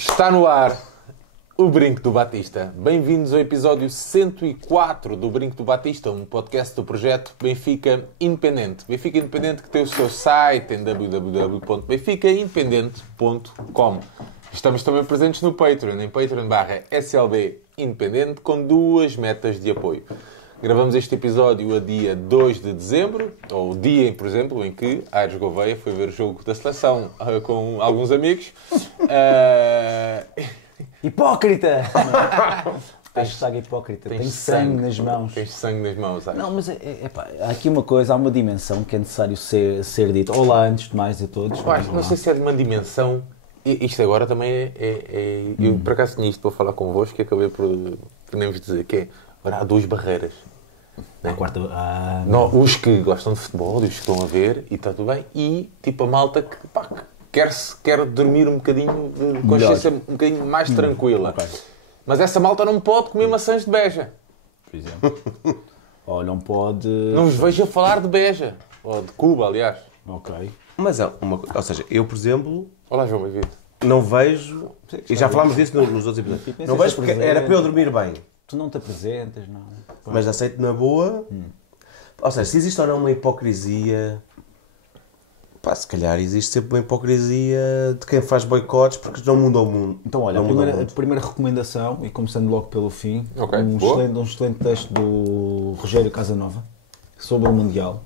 Está no ar o Brinco do Batista. Bem-vindos ao episódio 104 do Brinco do Batista, um podcast do projeto Benfica Independente. Benfica Independente que tem o seu site em www.benficaindependente.com. Estamos também presentes no Patreon, em patreon.com/SLB Independente, com duas metas de apoio. Gravamos este episódio a dia 2 de dezembro, ou o dia, por exemplo, em que Aires Gouveia foi ver o jogo da seleção com alguns amigos. Hipócrita! Hashtag hipócrita. Tenho sangue nas mãos. Tens sangue nas mãos, Aires. Não, mas há aqui uma coisa, há uma dimensão que é necessário ser dita. Olá, antes de mais a todos. Não sei se é de uma dimensão. Isto agora também eu por acaso tinha isto para falar convosco e acabei por nem vos dizer que é. Agora há duas barreiras. A quarta. Não, os que gostam de futebol e os que estão a ver e está tudo bem. E tipo a malta que quer dormir um bocadinho de consciência um bocadinho mais tranquila. Okay. Mas essa malta não pode comer maçãs de Beja. Por exemplo. Ou não pode. Não os vejo a falar de Beja. Ou de Cuba, aliás. Ok. Mas ou seja, eu, por exemplo, Olá, João, bem-vindo. não vejo, e já falámos disso nos outros episódios, não vejo porque era para eu dormir bem, Tu não te apresentas, não. mas aceito na boa. Ou seja, se existe ou não uma hipocrisia, se calhar existe sempre uma hipocrisia de quem faz boicotes porque não muda o mundo. Então, olha, a primeira recomendação, e começando logo pelo fim, Ok, um excelente texto do Rogério Casanova sobre o Mundial,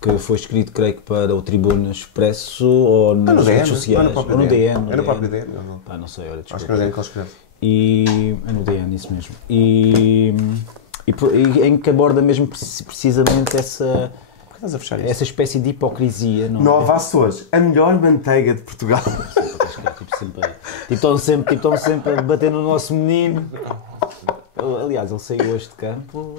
que foi escrito, creio que para o Tribuna Expresso ou nas redes sociais, ou no DN. É no próprio DN? Não sei, olha, desculpa. Acho que é no DN que ele escreve. É no DN, isso mesmo. E em que aborda mesmo precisamente essa espécie de hipocrisia. Nova Açores, a melhor manteiga de Portugal. Estão sempre a bater no nosso menino. Aliás, ele saiu hoje de campo.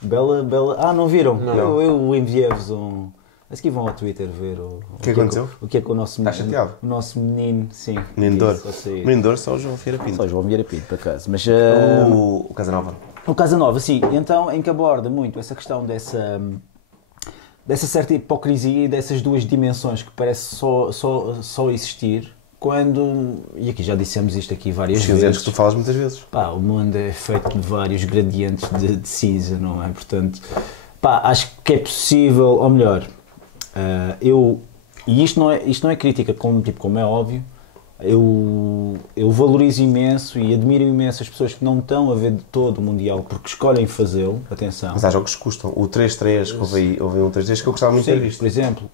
Bela. Não viram? Não. Eu enviei-vos um. Mas que vão ao Twitter ver o que aconteceu? O que é que o nosso menino. Está chateado? O nosso menino, sim. Menino de Ouro, só o João Vieira Pinto. Só o João Vieira Pinto, por acaso. Mas, o Casanova. O Casanova, sim. Então, em que aborda muito essa questão dessa certa hipocrisia e dessas duas dimensões que parece só existir. Quando, e aqui já dissemos isto aqui várias vezes, que tu falas muitas vezes. O mundo é feito de vários gradientes de cinza, não é? Portanto, acho que é possível, ou melhor, e isto não é crítica, como é óbvio, eu valorizo imenso e admiro imenso as pessoas que não estão a ver de todo o Mundial porque escolhem fazê-lo, atenção. Mas há jogos que custam. O 3-3, houve um 3-3 que eu gostava muito de ter visto. Por exemplo,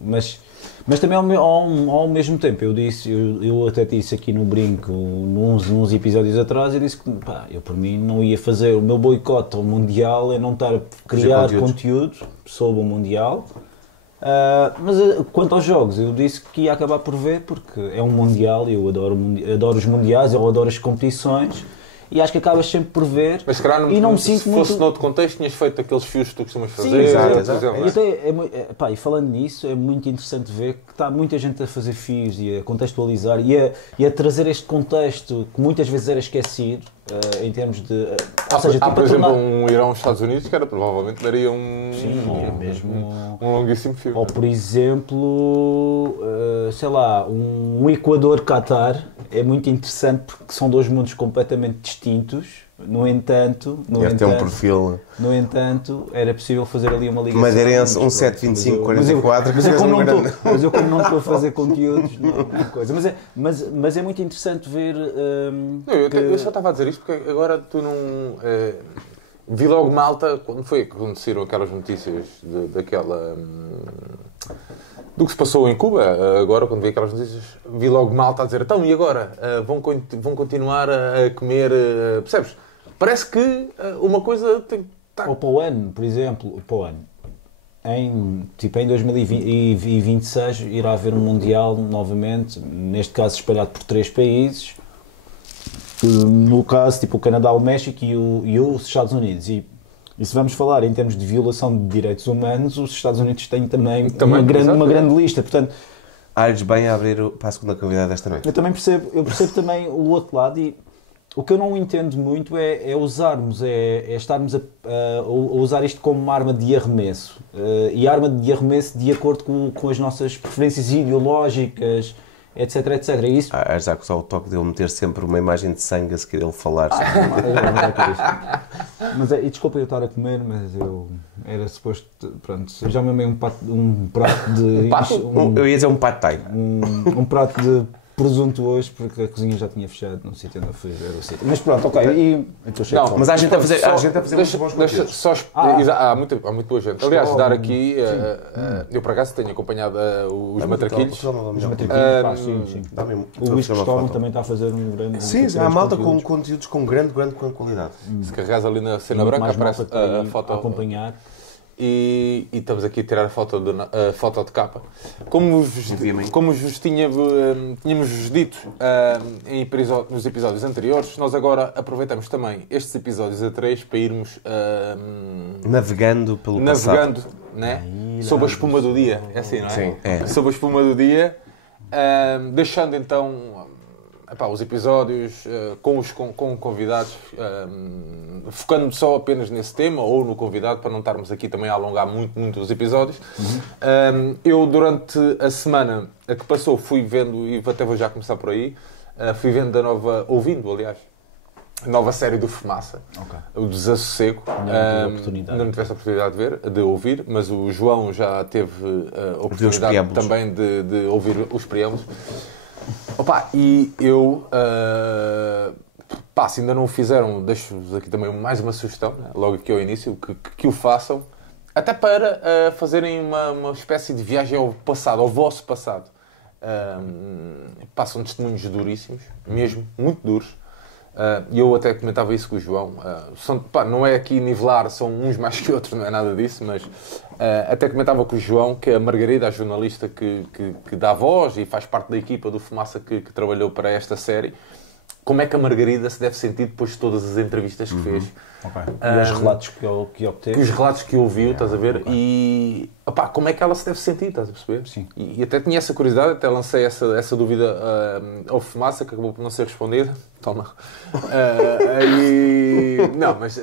mas também ao mesmo tempo, eu até disse aqui no Brinco, nos episódios atrás, eu disse que eu por mim não ia fazer o meu boicote ao Mundial, é não estar a criar conteúdo sobre o Mundial. Mas quanto aos jogos, eu disse que ia acabar por ver, porque é um Mundial, eu adoro os Mundiais, eu adoro as competições. E acho que acabas sempre por ver. Mas se calhar se fosse noutro contexto, tinhas feito aqueles fios que tu costumas fazer. Sim, exato. E falando nisso, é muito interessante ver que está muita gente a fazer fios e a contextualizar e a trazer este contexto que muitas vezes era esquecido em termos de. Por exemplo, um Irão aos Estados Unidos que provavelmente daria um longuíssimo fio. Ou, por exemplo, um Equador-Qatar. É muito interessante porque são dois mundos completamente distintos. No entanto, ter um perfil. No entanto, era possível fazer ali uma ligação. Mas era um 725-44. Mas eu como não estou a fazer conteúdos, não é coisa. Mas é muito interessante ver. Eu só estava a dizer isto porque agora tu não. Vi logo malta, quando foi que aconteceram aquelas notícias daquela. Do que se passou em Cuba, agora quando vi aquelas notícias, vi logo malta a dizer, então e agora? Vão continuar a comer, percebes? Parece que uma coisa tem... Ou para o ano, por exemplo, em 2026 irá haver um Mundial novamente, neste caso espalhado por 3 países, no caso o Canadá, o México e os Estados Unidos. E se vamos falar em termos de violação de direitos humanos, os Estados Unidos têm também uma grande lista. Portanto, Aires bem a abrir para a segunda convidada desta noite. Eu percebo também o outro lado e o que eu não entendo muito é estarmos a usar isto como uma arma de arremesso. E arma de arremesso de acordo com as nossas preferências ideológicas etc, etc. E isso... Já que só o toque de ele meter sempre uma imagem de sangue a seguir ele falar. Mas e desculpa eu estar a comer, mas eu era suposto, pronto, eu já me amei um prato de... Eu ia dizer um pad thai. Um prato de presunto hoje, porque a cozinha já tinha fechado no sítio onde eu fui ver o sítio. Mas pronto, ok, e... Não, mas há gente a fazer muito bons conteúdos. Há muito boa gente. Aliás, dar aqui, eu por acaso tenho acompanhado os matraquilhos. Os matraquilhos, sim. O Luís Cristóvão também está a fazer um grande... Sim, há malta com conteúdos com grande qualidade. Se carregares ali na cena branca, aparece a foto a acompanhar. E estamos aqui a tirar a foto de capa. Como vos tínhamos dito nos episódios anteriores, nós agora aproveitamos também estes episódios a 3 para irmos navegando pelo passado. Né? Sob a espuma do dia. É assim, não é? Sim, é. Sob a espuma do dia, deixando então os episódios com convidados, focando só apenas nesse tema ou no convidado, para não estarmos aqui também a alongar muito os episódios. Eu, durante a semana a que passou, fui vendo, e até vou já começar por aí, fui vendo ouvindo, a nova série do Fumaça, o Desassossego. Ainda não tivesse a oportunidade de ouvir, mas o João já teve a oportunidade também de ouvir os preâmbulos. E eu, se ainda não o fizeram, deixo-vos aqui também mais uma sugestão, né? Logo aqui ao início, que o façam, até para fazerem uma espécie de viagem ao passado, ao vosso passado. Passam testemunhos duríssimos, mesmo, muito duros. E eu até comentava isso com o João. Não é aqui nivelar, são uns mais que outros, não é nada disso, mas até comentava com o João que a Margarida, a jornalista que dá voz e faz parte da equipa do Fumaça que trabalhou para esta série, como é que a Margarida se deve sentir depois de todas as entrevistas que fez. E os relatos que obteve. Os relatos que ouviu, estás a ver? E como é que ela se deve sentir, estás a perceber? Sim. E até tinha essa curiosidade, até lancei essa dúvida ao Fumaça, que acabou por não ser respondida. Toma. Não, mas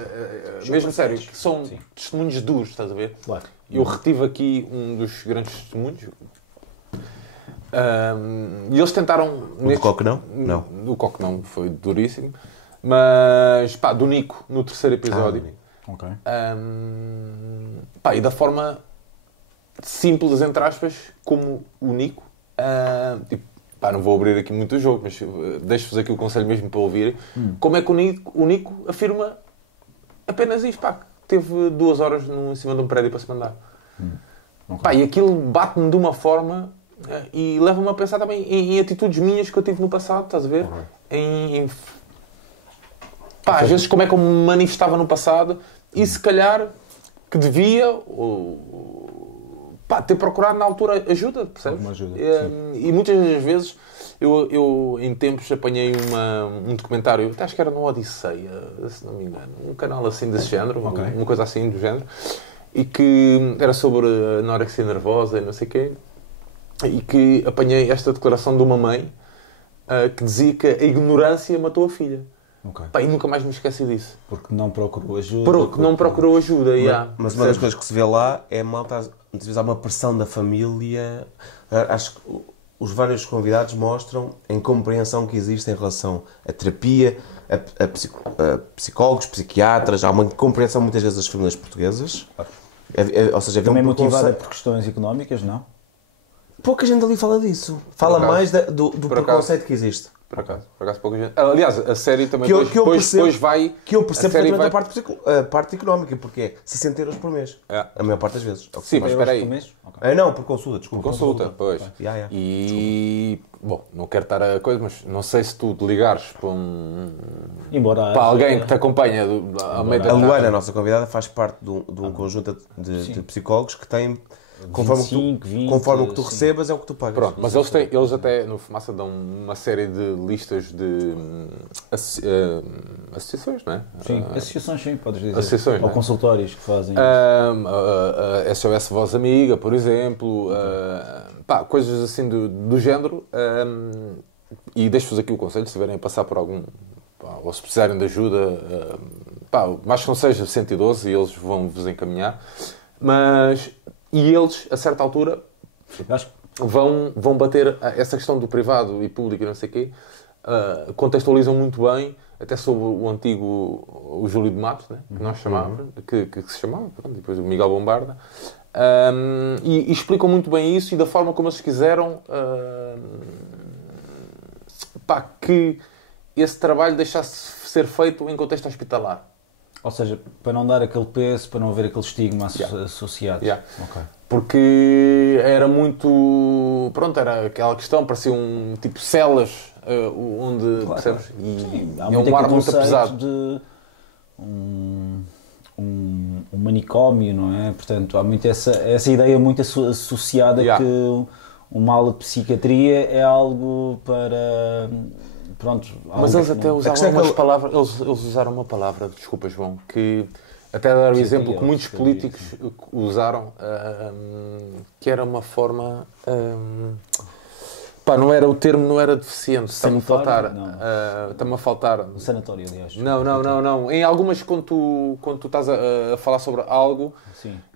mesmo sério, que são testemunhos duros, estás a ver? Claro. Eu retive aqui um dos grandes testemunhos. E eles tentaram... O Coque não? Não. O Coque não, foi duríssimo. Mas, do Nico, no terceiro episódio. E da forma simples, entre aspas, como o Nico... não vou abrir aqui muito o jogo, mas deixo-vos aqui o conselho mesmo para ouvir. Como é que o Nico afirma apenas isto, que teve 2 horas em cima de um prédio para se mandar. E aquilo bate-me de uma forma e leva-me a pensar também em atitudes minhas que eu tive no passado, estás a ver? Às vezes como é que eu me manifestava no passado e se calhar que devia ter procurado na altura ajuda, percebes? Ajuda, e muitas das vezes eu em tempos apanhei um documentário, até acho que era no Odisseia, se não me engano, um canal assim desse género, uma coisa assim do género, e que era sobre a anorexia nervosa e não sei o quê, e que apanhei esta declaração de uma mãe que dizia que a ignorância matou a filha. E nunca mais me esqueci disso. Porque não procurou ajuda. Não procurou ajuda, Mas uma das coisas que se vê lá é muitas vezes há uma pressão da família. Acho que os vários convidados mostram a incompreensão que existe em relação à terapia, a psicólogos, psiquiatras. Há uma incompreensão muitas vezes das famílias portuguesas. Ou seja, também motivada por questões económicas, não? Pouca gente ali fala disso. Fala mais do preconceito que existe. Por acaso pouca gente. Aliás, a série também depois vai... Que eu percebo perfeitamente a parte económica, porque é 60 euros por mês. A maior parte das vezes. Sim, mas espera aí. Não, por consulta, desculpa. Por consulta, pois. E, não quero estar a coisa, mas não sei se tu te ligares para alguém que te acompanha ao meio da... A Luana, a nossa convidada, faz parte de um conjunto de psicólogos que têm... Conforme o que tu recebas é o que tu pagas. Pronto, mas eles até no Fumaça dão uma série de listas de associações, não é? Sim, associações, sim, podes dizer. Associações, ou consultórios que fazem a SOS Voz Amiga, por exemplo, coisas assim do género. E deixo-vos aqui o conselho, se estiverem a passar por algum, ou se precisarem de ajuda, mais que não seja 112 e eles vão-vos encaminhar. E eles, a certa altura... vão bater essa questão do privado e público e não sei o quê, contextualizam muito bem, até sobre o antigo o Júlio de Matos, né? Que nós chamávamos, que se chamava, pronto, depois o Miguel Bombarda, e explicam muito bem isso e da forma como eles quiseram que esse trabalho deixasse ser feito em contexto hospitalar. Ou seja, para não dar aquele peso, para não haver aquele estigma associado. Okay. Porque era muito... Pronto, era aquela questão, parecia um tipo celas, onde, claro, percebes? E há muito ar muito pesado. De um manicômio, não é? Portanto, há muito essa ideia muito associada que uma aula de psiquiatria é algo para... Pronto, mas eles até usaram umas palavras, eles usaram uma palavra, desculpa João, que até dar o exemplo que muitos políticos usaram, que era uma forma... não era o termo, não era deficiente, está-me a faltar. Está-me a faltar. Um sanatório, aliás. Não. Em algumas, quando tu estás a falar sobre algo,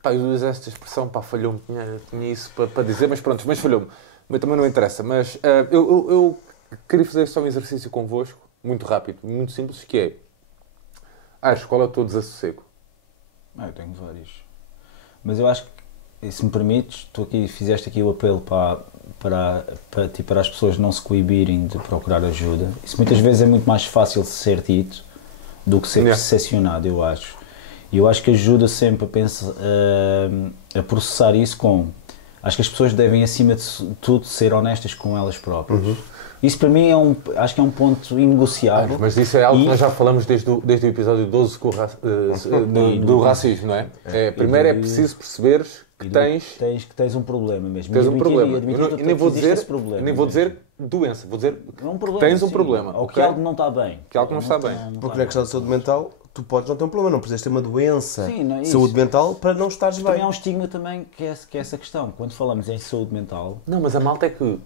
eu uso esta expressão, falhou-me, tinha isso para dizer, mas pronto, mas falhou-me. Mas também não interessa. Mas eu queria fazer só um exercício convosco, muito rápido, muito simples, que é... qual é o teu desassossego? Eu tenho vários. Mas eu acho que, se me permites, fizeste aqui o apelo para as pessoas não se coibirem de procurar ajuda. Isso muitas vezes é muito mais fácil de ser dito do que ser percepcionado, eu acho. E eu acho que ajuda sempre a processar isso com... Acho que as pessoas devem, acima de tudo, ser honestas com elas próprias. Isso para mim acho que é um ponto inegociável. Mas isso é algo que nós já falamos desde o episódio 12 do racismo, não é? Primeiro é preciso perceberes que tens um problema mesmo. Tens um problema. Nem vou dizer doença, vou dizer que tens um problema. Ou que algo não está bem. Que algo não está bem. Porque na questão da saúde mental, tu podes não ter um problema, não precisas ter uma doença de saúde mental para não estares bem. Também há um estigma também que é essa questão. Quando falamos em saúde mental... Não, mas a malta é que...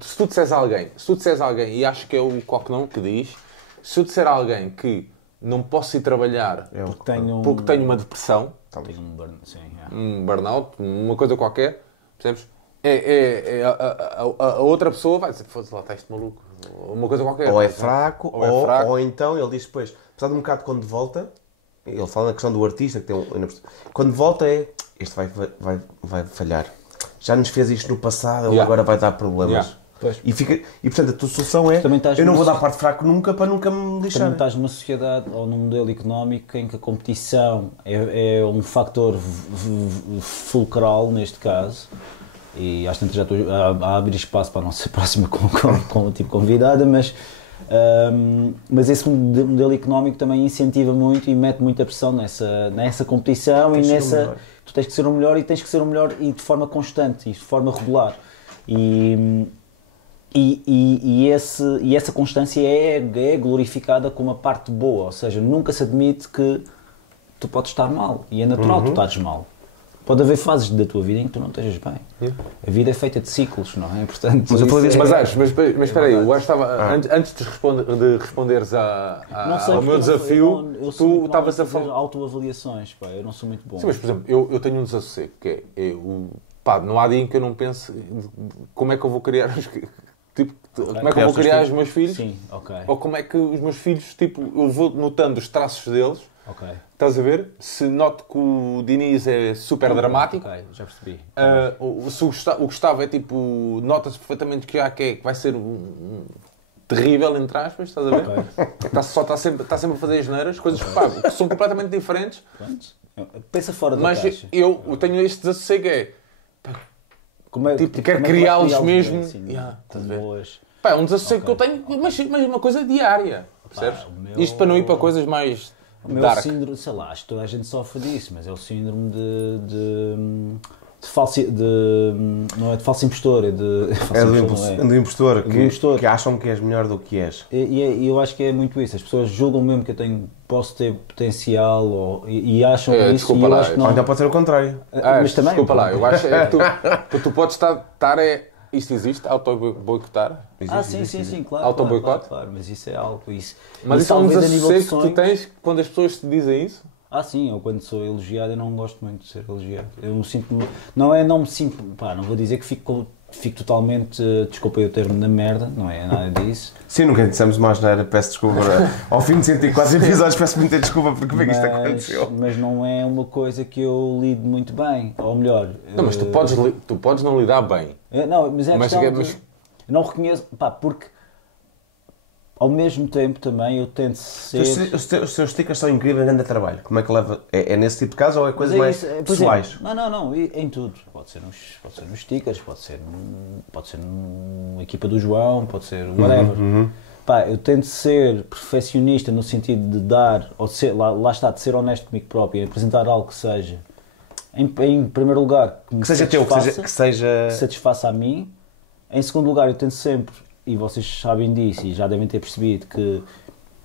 se tu disseres a alguém, e acho que é o Coquenão que diz, se eu disser a alguém que não posso ir trabalhar porque tenho uma depressão, um burnout, uma coisa qualquer, percebes? A outra pessoa vai dizer, foda-se lá, está este maluco, uma coisa qualquer. Ou é fraco, ou então ele diz depois, apesar de um bocado quando volta, ele fala na questão do artista, que tem quando volta este vai falhar. Já nos fez isto no passado, ele agora vai dar problemas. E portanto a tua solução é, eu não vou dar parte fraco nunca para nunca me lixar. Também estás numa sociedade ou num modelo económico em que a competição é um fator fulcral neste caso, e às tantas já estou a abrir espaço para a nossa próxima convidada, mas esse modelo económico também incentiva muito e mete muita pressão nessa competição e tu tens que ser o melhor e tens que ser o melhor e de forma constante e de forma regular. E essa constância é glorificada como a parte boa, ou seja, nunca se admite que tu podes estar mal, e é natural tu estares mal. Pode haver fases da tua vida em que tu não estejas bem. A vida é feita de ciclos, não é? Portanto, mas espera aí, eu estava, antes de responderes ao meu desafio, tu estavas a falar... autoavaliações, eu não sou muito bom. Sim, mas por exemplo, eu tenho um desassossego, que não há dia em que eu não pense como é que eu vou criar como é que eu vou criar os meus filhos. Sim, ok. Ou como é que os meus filhos, eu vou notando os traços deles. Ok. Estás a ver? Se noto que o Diniz é super dramático. Ok, já percebi. Se o Gustavo é nota-se perfeitamente que vai ser terrível, entre aspas, estás a ver? Okay. Está sempre a fazer asneiras, coisas que são completamente diferentes. Pronto. Pensa fora da caixa. Mas eu tenho este desassossego, quero como criá-los mesmo. Boas. É um desassossego que eu tenho, mas uma coisa diária. Percebes? Isto para não ir para coisas mais dark. Síndrome, sei lá, acho que toda a gente sofre disso, mas é o síndrome não é de falso impostor, é do impostor, que acham que és melhor do que és. E eu acho que é muito isso. As pessoas julgam mesmo que posso ter potencial e acham isso. Desculpa lá. Ou então pode ser o contrário. Mas também, desculpa lá, eu acho que tu podes estar isto existe? Auto-boicotar? Sim, claro. Auto-boicote? Claro, mas isso é algo. Mas isso é um desassossego que tu tens quando as pessoas te dizem isso? Sim, eu quando sou elogiado eu não gosto muito de ser elogiado. Eu me sinto, não me sinto, não vou dizer que fico totalmente, desculpa o termo, na merda, não é nada disso. Sim, nunca dissemos mais nada, peço desculpa. Ao fim de 104 episódios peço muita desculpa por como é que isto aconteceu. Mas não é uma coisa que eu lido muito bem, ou melhor... Não, mas tu podes não lidar bem. Não, mas é questão não reconheço, porque... Ao mesmo tempo também eu tento ser... Os seus stickers são incríveis, grande trabalho. Como é que leva? É nesse tipo de caso ou é coisas mais pessoais? Não, em tudo. Pode ser nos stickers, pode ser numa equipa do João, pode ser whatever. Eu tento ser perfeccionista no sentido de dar, ou de ser, lá está, de ser honesto comigo próprio e apresentar algo que seja, em primeiro lugar, que seja teu, que satisfaça a mim. Em segundo lugar, eu tento sempre, e vocês sabem disso e já devem ter percebido, que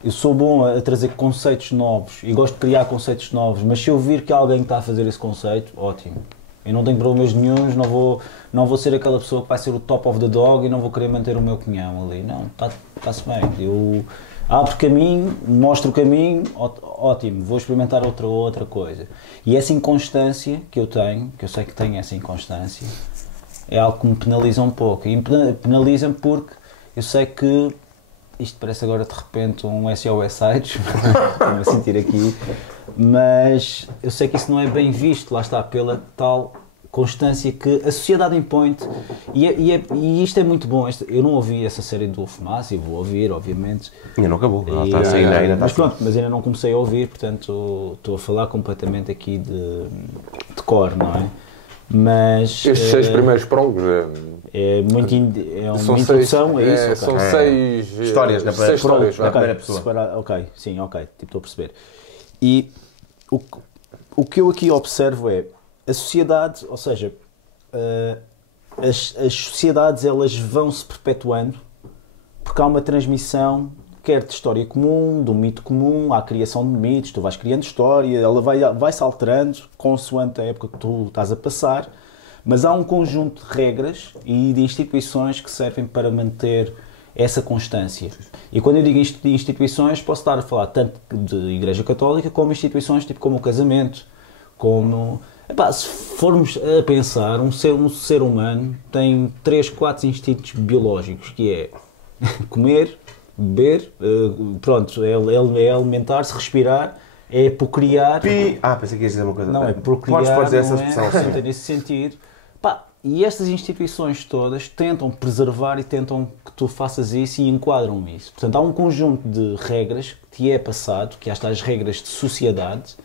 eu sou bom a trazer conceitos novos e gosto de criar conceitos novos, mas se eu vir que alguém está a fazer esse conceito, ótimo. Eu não tenho problemas nenhuns, não vou ser aquela pessoa que vai ser o top of the dog e não vou querer manter o meu cunhão ali. Não, está-se bem. Eu abro caminho, mostro o caminho, ótimo, vou experimentar outra coisa. E essa inconstância que eu tenho, que eu sei que tenho essa inconstância, é algo que me penaliza um pouco. E penaliza-me porque eu sei que isto parece agora de repente um SOS Sites, estou-me a sentir aqui, mas eu sei que isso não é bem visto, lá está, pela tal constância que a sociedade impõe. E isto é muito bom. Eu não ouvi essa série do Fumaça e vou ouvir, obviamente. Ainda não acabou, ainda mas pronto, mas ainda não comecei a ouvir, portanto estou a falar completamente aqui de cor, não é? Mas estes 6 primeiros prólogos é uma introdução a isso. São 6 histórias na primeira pessoa. Estou a perceber. E o que eu aqui observo é a sociedade, ou seja, as sociedades elas vão se perpetuando porque há uma transmissão quer de história comum, de um mito comum, há a criação de mitos, tu vais criando história, ela vai-se alterando consoante a época que tu estás a passar, mas há um conjunto de regras e de instituições que servem para manter essa constância. E quando eu digo instituições, posso estar a falar tanto de Igreja Católica como instituições tipo como o casamento, como... se formos a pensar, um ser humano tem 3, 4 instintos biológicos, que é comer, beber, pronto, é alimentar-se, respirar, é procriar. Pensei que ias dizer uma coisa. Não, é procriar, podes dizer essa expressão, sim. Nesse sentido. E estas instituições todas tentam preservar e tentam que tu faças isso e enquadram isso. Portanto, há um conjunto de regras que te é passado, que há estas regras de sociedade,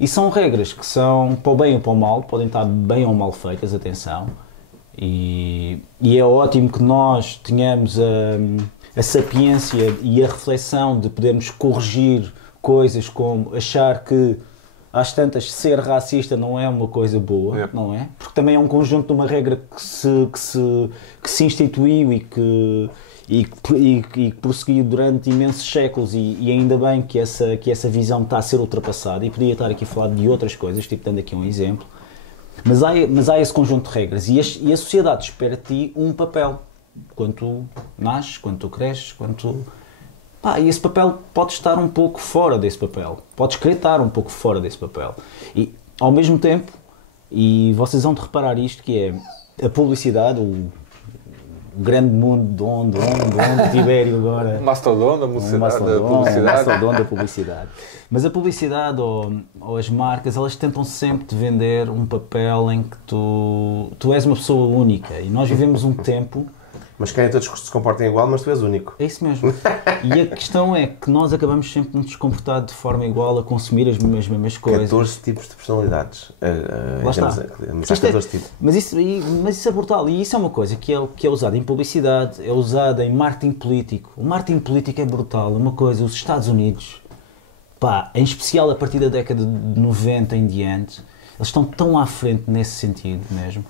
e são regras que são para o bem ou para o mal, podem estar bem ou mal feitas, atenção, e é ótimo que nós tenhamos a sapiência e a reflexão de podermos corrigir coisas como achar que às tantas ser racista não é uma coisa boa, não é? Porque também é um conjunto de uma regra que se instituiu e que prosseguiu durante imensos séculos e ainda bem que essa visão está a ser ultrapassada e podia estar aqui a falar de outras coisas, tipo dando aqui um exemplo, mas há esse conjunto de regras e a sociedade espera de ti um papel. Quando tu nasces, quando tu cresces, e esse papel pode estar um pouco fora desse papel. Podes querer estar um pouco fora desse papel. E, ao mesmo tempo, e vocês vão de reparar isto, que é a publicidade, o grande mundo de onde Tibério agora... O mastodon da publicidade. Mas a publicidade ou as marcas, elas tentam sempre te vender um papel em que tu és uma pessoa única. E nós vivemos um tempo... Mas querem todos que se comportem igual, mas tu és único. É isso mesmo. E a questão é que nós acabamos sempre de nos comportar de forma igual, a consumir as mesmas coisas. 14 tipos de personalidades. Lá está. Mas isso é brutal. E isso é uma coisa que é usada em publicidade, é usada em marketing político. O marketing político é brutal. Uma coisa, os Estados Unidos, em especial a partir da década de 90 em diante, eles estão tão à frente nesse sentido mesmo.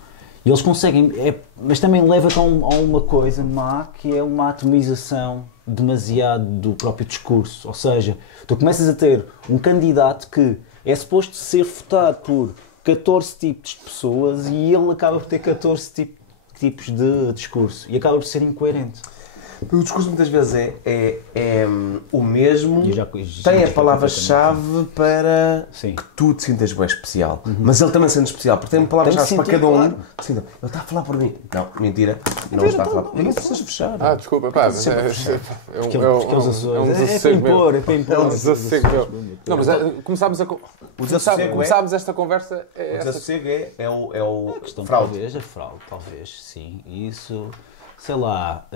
E eles conseguem, mas também leva-te a uma coisa má, que é uma atomização demasiado do próprio discurso. Ou seja, tu começas a ter um candidato que é suposto ser votado por 14 tipos de pessoas e ele acaba por ter 14 tipos de discurso e acaba por ser incoerente. O discurso muitas vezes é o mesmo, já tem a palavra-chave para Sim. que tu te sintas bem especial. Mas ele também se sente especial, porque tem palavras-chave para cada um. Claro. Sim, ele está a falar por mim. Não, mentira, não está a falar por mim. Não precisas fechar. Desculpa, pá, mas é um desassossego meu. É para impor. É um desassossego meu. Não, mas começámos esta conversa... O desassossego é o questão, fraude. Talvez, a fraude, talvez, sim. Isso, sei lá,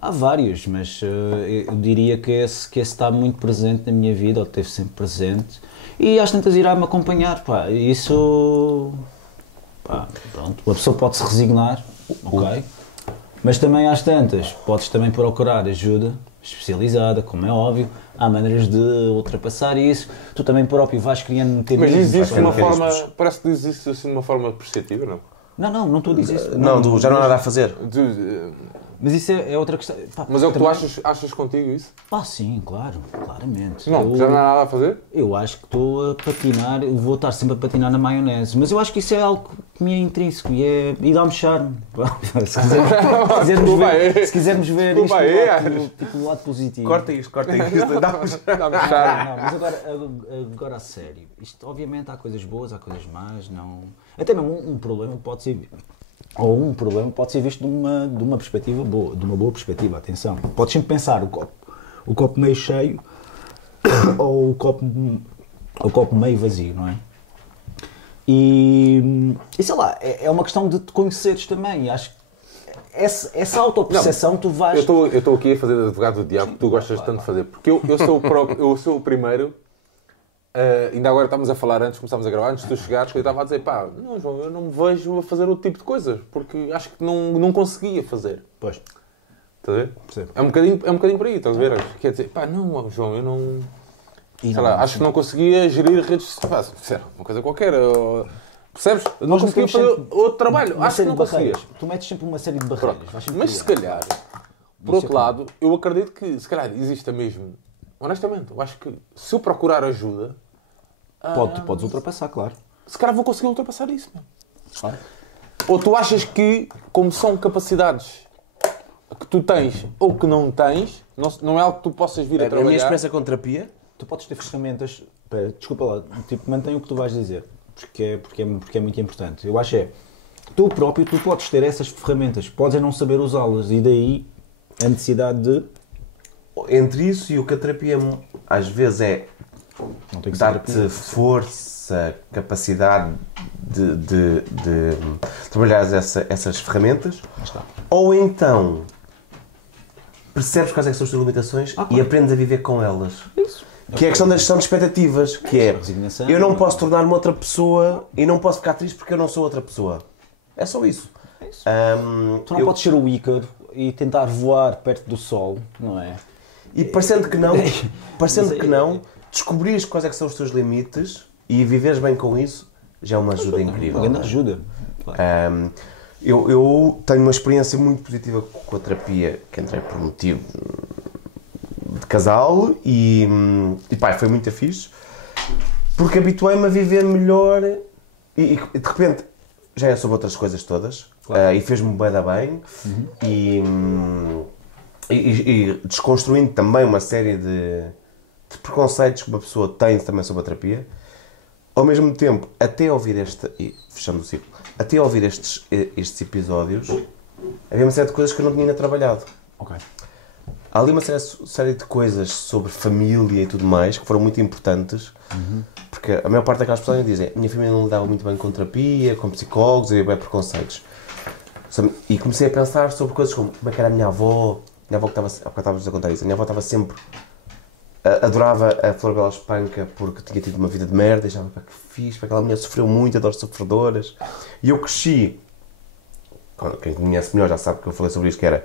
há vários, mas eu diria que esse está muito presente na minha vida, ou esteve sempre presente, e às tantas irá-me acompanhar, pá. Isso, pá, pronto, uma pessoa pode se resignar, ok? Mas também às tantas, podes também procurar ajuda especializada, como é óbvio. Há maneiras de ultrapassar isso. Tu também próprio vais criando mecanismos. Mas diz isso de uma forma... Parece que diz isso assim de uma forma perceptiva, não? Não estou a dizer isso. Não, já não há nada a fazer. Mas isso é outra questão. Pá, mas é o que também... tu achas contigo isso? Sim, claro, claramente. Não, já não há nada a fazer? Eu acho que estou a patinar, eu vou estar sempre a patinar na maionese, mas eu acho que isso é algo que me é intrínseco e dá-me charme. Se quisermos ver isto do lado positivo. Corta isto, dá-me charme. Não, mas agora a sério, isto obviamente há coisas boas, há coisas más, não... Até mesmo um problema pode ser... Ou um problema pode ser visto de uma perspectiva boa, de uma boa perspectiva, atenção. Podes sempre pensar o copo meio cheio ou o copo meio vazio, não é? E sei lá, é uma questão de te conheceres também. E acho que essa autoperceção tu vais... Eu estou aqui a fazer de advogado do diabo, que tu gostas tanto de fazer. Porque eu sou o primeiro... ainda agora estávamos a falar começámos a gravar, antes de tu chegares, que eu estava a dizer, pá, não, João, eu não me vejo a fazer outro tipo de coisas, porque acho que não conseguia fazer. Pois. Estás a ver? Percebo. É um bocadinho por aí, estás a ver? Quer dizer, pá, não, João, eu não... Sei lá, acho que não conseguia gerir redes sociais. Uma coisa qualquer. Percebes? Não conseguia fazer outro trabalho. Acho que não conseguias. Tu metes sempre uma série de barreiras. Mas se calhar, por outro lado, eu acredito que se calhar exista mesmo. Honestamente, eu acho que se eu procurar ajuda... Podes ultrapassar, claro. Se calhar vou conseguir ultrapassar isso. Claro. Ou tu achas que, como são capacidades que tu tens ou que não tens, não é algo que tu possas vir a trabalhar... A minha experiência com terapia... Tu podes ter ferramentas... Desculpa lá, mantém o que tu vais dizer, porque é muito importante. Eu acho tu próprio, tu podes ter essas ferramentas, podes não saber usá-las, e daí a necessidade de... Entre isso e o que a terapia às vezes é dar-te força, capacidade de trabalhar essas ferramentas, ou então percebes quais é que são as tuas limitações e aprendes a viver com elas. Isso. Que é a questão da gestão de expectativas, que é, eu não posso tornar-me outra pessoa e não posso ficar triste porque eu não sou outra pessoa. É só isso. Tu não podes ser o Ícaro e tentar voar perto do sol, não é? E parecendo que não, descobrires quais é que são os teus limites e viveres bem com isso, já é uma ajuda incrível. Uma grande ajuda. Claro. Eu tenho uma experiência muito positiva com a terapia, que entrei por motivo de casal e pá, foi muito fixe, porque habituei-me a viver melhor e de repente já é sobre outras coisas todas, claro. E fez-me bem da bem e desconstruindo também uma série de preconceitos que uma pessoa tem também sobre a terapia. Ao mesmo tempo, até ouvir fechando o ciclo, até ouvir estes episódios, havia uma série de coisas que eu não tinha ainda trabalhado. Okay. Há ali uma série de coisas sobre família e tudo mais que foram muito importantes, porque a maior parte daquelas pessoas dizem: a minha família não lidava muito bem com terapia, com psicólogos, havia bem preconceitos. E comecei a pensar sobre coisas como é que era a minha avó que estava a contar isso. A minha avó estava sempre... Adorava a Flor Bela Espanca porque tinha tido uma vida de merda, e achava, pá, que fixe, pá, aquela mulher sofreu muito, adoro sofredoras. E eu cresci, quem me conhece melhor já sabe que eu falei sobre isto, que era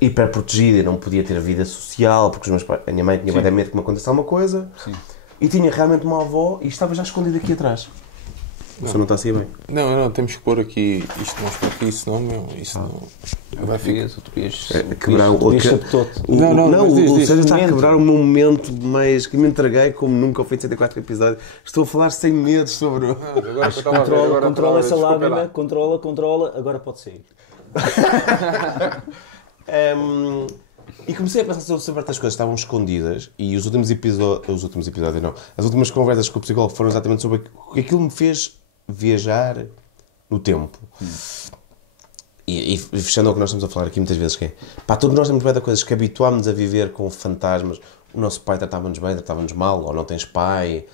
hiper protegida e não podia ter vida social, porque a minha mãe tinha muito medo que me acontecesse alguma coisa. Sim. E tinha realmente uma avó e estava já escondida aqui atrás. Isso não está assim bem. Não, temos que pôr aqui isto, não está aqui, senão isso não vai ficar. Quebrar o Sérgio está a quebrar o meu momento mais que me entreguei, como nunca ao fim de 104 episódios. Estou a falar sem medo sobre controla essa lágrima, controla, agora pode sair. E comecei a pensar sobre certas coisas que estavam escondidas e os últimos episódios não. As últimas conversas com o psicólogo foram exatamente sobre o que aquilo me fez viajar no tempo. E fechando o que nós estamos a falar aqui muitas vezes, que é, pá, todos nós temos muitas coisas que habituámos a viver com fantasmas. O nosso pai tratava-nos bem, tratava-nos mal, ou não tens pai,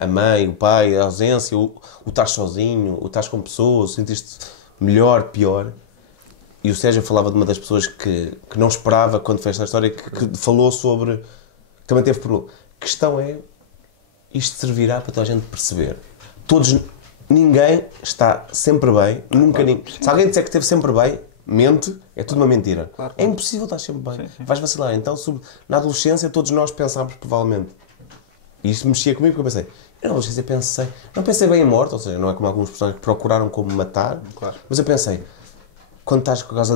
a mãe, o pai, a ausência, o estás sozinho, o estás com pessoas, sentiste melhor, pior. E o Sérgio falava de uma das pessoas que não esperava quando fez esta história, que falou sobre, que também teve problema. A questão é, isto servirá para toda a gente perceber. Ninguém está sempre bem, nunca ninguém. Se alguém disser que esteve sempre bem, mente, é tudo uma mentira. Claro. É impossível estar sempre bem. Sim. Vais vacilar. Então, na adolescência, todos nós pensámos, provavelmente. E isso mexia comigo, porque eu pensei, na adolescência não pensei bem em morte, ou seja, não é como alguns personagens que procuraram como matar, Claro. mas eu pensei, quando estás com as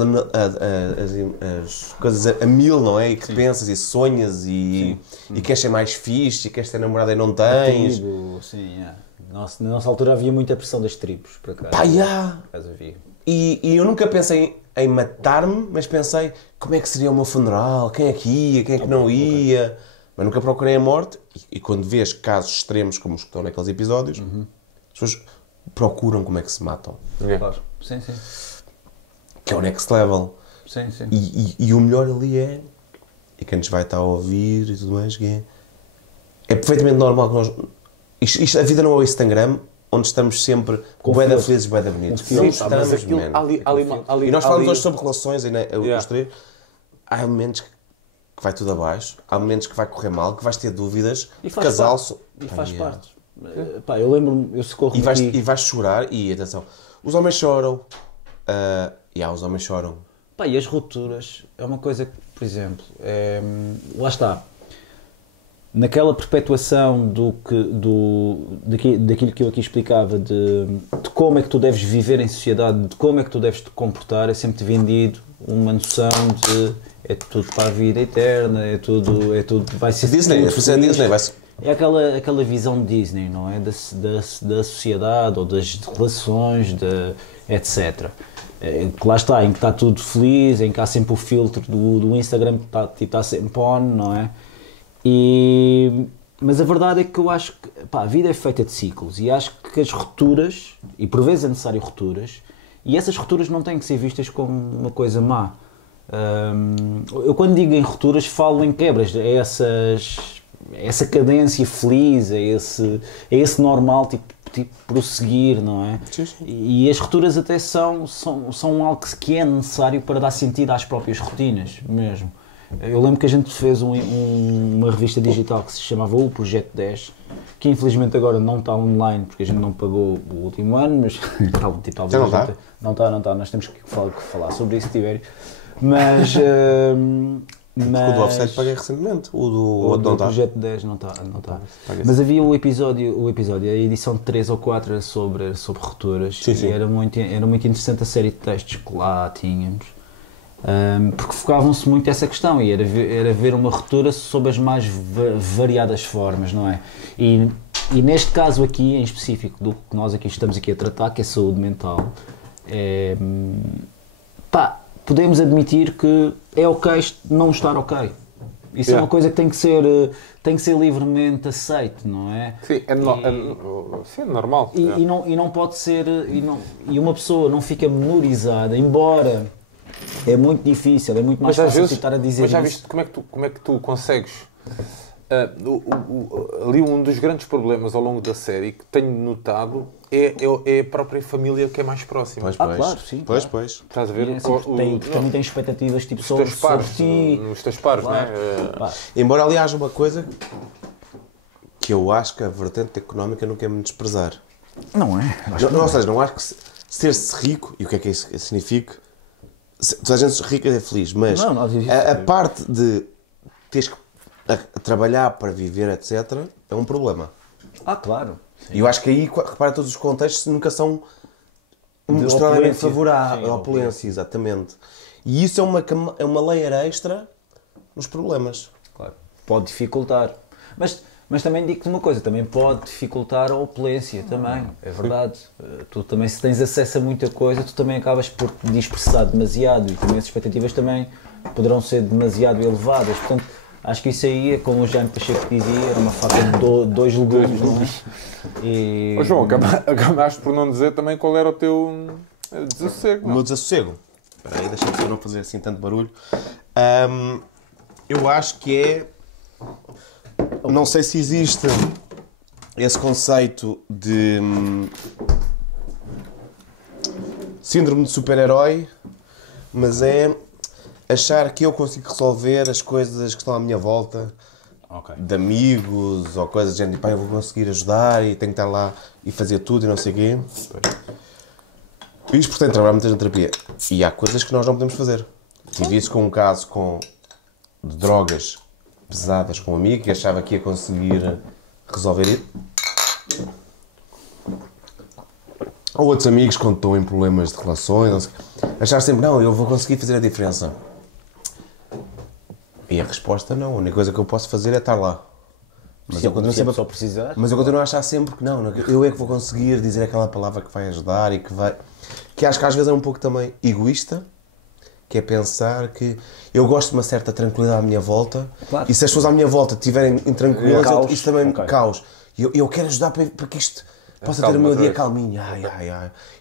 coisas a mil, não é? E que pensas e sonhas e queres ser mais fixe e queres ter namorada e não tens. Tribo, sim, na nossa altura havia muita pressão das tribos, por acaso. Pá, yeah. Por acaso havia. E eu nunca pensei em matar-me, mas pensei como é que seria o meu funeral, quem é que ia, quem é que não ia. Mas nunca procurei a morte. E quando vês casos extremos como os que estão naqueles episódios, as pessoas procuram como é que se matam. Claro. Sim. Que é o next level. Sim. E o melhor ali é, e quem nos vai estar a ouvir e tudo mais, que é perfeitamente normal que nós... a vida não é o Instagram, onde estamos sempre bué da felizes, bué da bonitos. Não estamos, man. E nós falamos hoje sobre relações, e eu gostaria. Há momentos que vai tudo abaixo, há momentos que vai correr mal, que vais ter dúvidas, E de faz casal... parte. E faz parte. Pá, eu lembro-me, eu socorro E vais chorar, e atenção, os homens choram, os homens choram. Pá, e as rupturas é uma coisa que, por exemplo, lá está, naquela perpetuação daquilo que eu aqui explicava, de como é que tu deves viver em sociedade, de como é que tu deves te comportar, é sempre vendido uma noção de é tudo para a vida eterna, é tudo vai ser Disney, tudo feliz. Disney vai ser... É aquela visão Disney, não é? Da sociedade ou das relações, etc. Que lá está, em que está tudo feliz, em que há sempre o filtro do Instagram que está sempre on, não é? Mas a verdade é que eu acho que a vida é feita de ciclos e acho que as rupturas, e por vezes é necessário rupturas, e essas rupturas não têm que ser vistas como uma coisa má. Eu quando digo em rupturas falo em quebras, essa cadência feliz, é esse normal tipo prosseguir, não é? Sim. E as rupturas até são algo que é necessário para dar sentido às próprias rotinas mesmo. Eu lembro que a gente fez uma revista digital que se chamava O Projeto 10, que infelizmente agora não está online porque a gente não pagou o último ano, mas talvez não está? Não está, nós temos que falar sobre isso se tiver. Mas O do Offset paguei recentemente, o do Projeto 10 não está. Mas havia o episódio, a edição de 3 ou 4 era sobre rupturas. Sim. E era muito interessante a série de textos que lá tínhamos. Porque focavam-se muito nessa questão e era ver uma ruptura sob as mais variadas formas, não é? E neste caso aqui, em específico, do que nós estamos aqui a tratar, que é saúde mental, podemos admitir que é ok não estar ok. Isso é uma coisa que tem que ser livremente aceite, não é? Sim, é normal. E não pode ser... E uma pessoa não fica menorizada, embora... É muito difícil, é muito mais fácil estar a dizer. Mas já viste como é que tu consegues? Ali um dos grandes problemas ao longo da série que tenho notado é a própria família que é mais próxima. Pois. Claro, sim. Pois. Estás a ver? Também tem expectativas tipo sobre os teus pares, claro. Não é? Embora ali haja uma coisa que eu acho que a vertente económica não quer me desprezar. Não é? Ou seja, não acho que ser-se rico, e o que é que isso significa? Toda a gente rica é feliz, mas a parte de teres que trabalhar para viver, etc., é um problema. Claro. E eu acho que aí, repara, todos os contextos nunca são extremamente favoráveis à opulência, exatamente. E isso é uma layer extra nos problemas. Claro. Pode dificultar. Mas Mas também digo-te uma coisa, também pode dificultar a opulência também, é verdade. Tu também, se tens acesso a muita coisa, tu também acabas por te dispersar demasiado e também as expectativas também poderão ser demasiado elevadas. Portanto, acho que isso aí, é como o Jaime Pacheco dizia, era uma faca de dois legumes, não é? E... João, acabaste por não dizer também qual era o teu desassossego. O meu desassossego? Espera aí, deixa-me só não fazer assim tanto barulho. Eu acho que é... Não sei se existe esse conceito de síndrome de super-herói, mas é achar que eu consigo resolver as coisas que estão à minha volta, de amigos ou coisas de gente, pá, eu vou conseguir ajudar e tenho que estar lá e fazer tudo e não sei o quê. Isto, portanto, trabalhar muitas na terapia. E há coisas que nós não podemos fazer. Tive isso com um caso de drogas pesadas com um amigo que achava que ia conseguir resolver isso. Ou outros amigos quando estão em problemas de relações, achar sempre, não, eu vou conseguir fazer a diferença. E a resposta não, a única coisa que eu posso fazer é estar lá. Mas eu continuo sempre a precisar. Mas eu continuo a achar sempre que não, eu é que vou conseguir dizer aquela palavra que vai ajudar e que vai... Que acho que às vezes é um pouco também egoísta, que é pensar que eu gosto de uma certa tranquilidade à minha volta, claro. E se as pessoas à minha volta estiverem intranquilas, isto também é caos. E eu quero ajudar para que isto possa ter o meu dia calminho.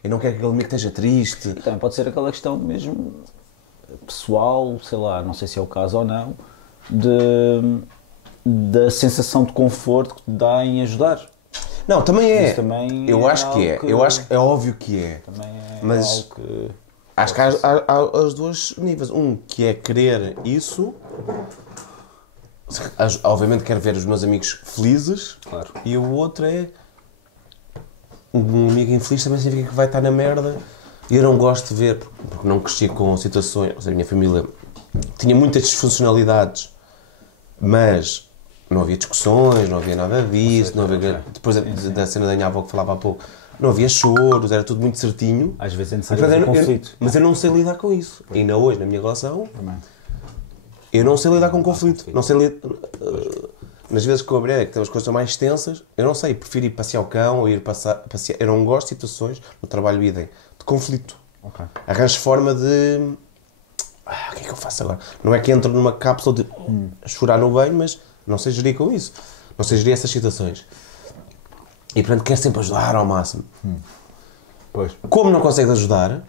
Eu não quero que aquele amigo esteja triste. E também pode ser aquela questão mesmo pessoal, sei lá, não sei se é o caso ou não, da sensação de conforto que te dá em ajudar. Não, também é. Também eu acho que é. Eu acho que é óbvio que é. Também é mas algo que... Acho que há os dois níveis. Um que é querer isso. Obviamente quero ver os meus amigos felizes. Claro. E o outro é... Um amigo infeliz também significa que vai estar na merda. E eu não gosto de ver, porque não cresci com situações... Ou seja, a minha família tinha muitas disfuncionalidades, mas não havia discussões, não havia nada disso, não havia... Depois da cena da minha avó que falava há pouco, não havia choros, era tudo muito certinho. Às vezes é necessário ter conflito. Mas eu não sei lidar com isso. E ainda hoje, na minha relação, eu não sei lidar com conflito. Não sei lidar... Nas vezes que eu abri, que temos coisas mais extensas, eu não sei, prefiro ir passear o cão ou ir passear... Eu não gosto de situações, no trabalho idem, de conflito. Arranjo forma de... o que é que eu faço agora? Não é que entro numa cápsula de chorar no banho, mas não sei gerir com isso. Não sei gerir essas situações. E portanto quero sempre ajudar ao máximo. Pois. Como não consegue ajudar,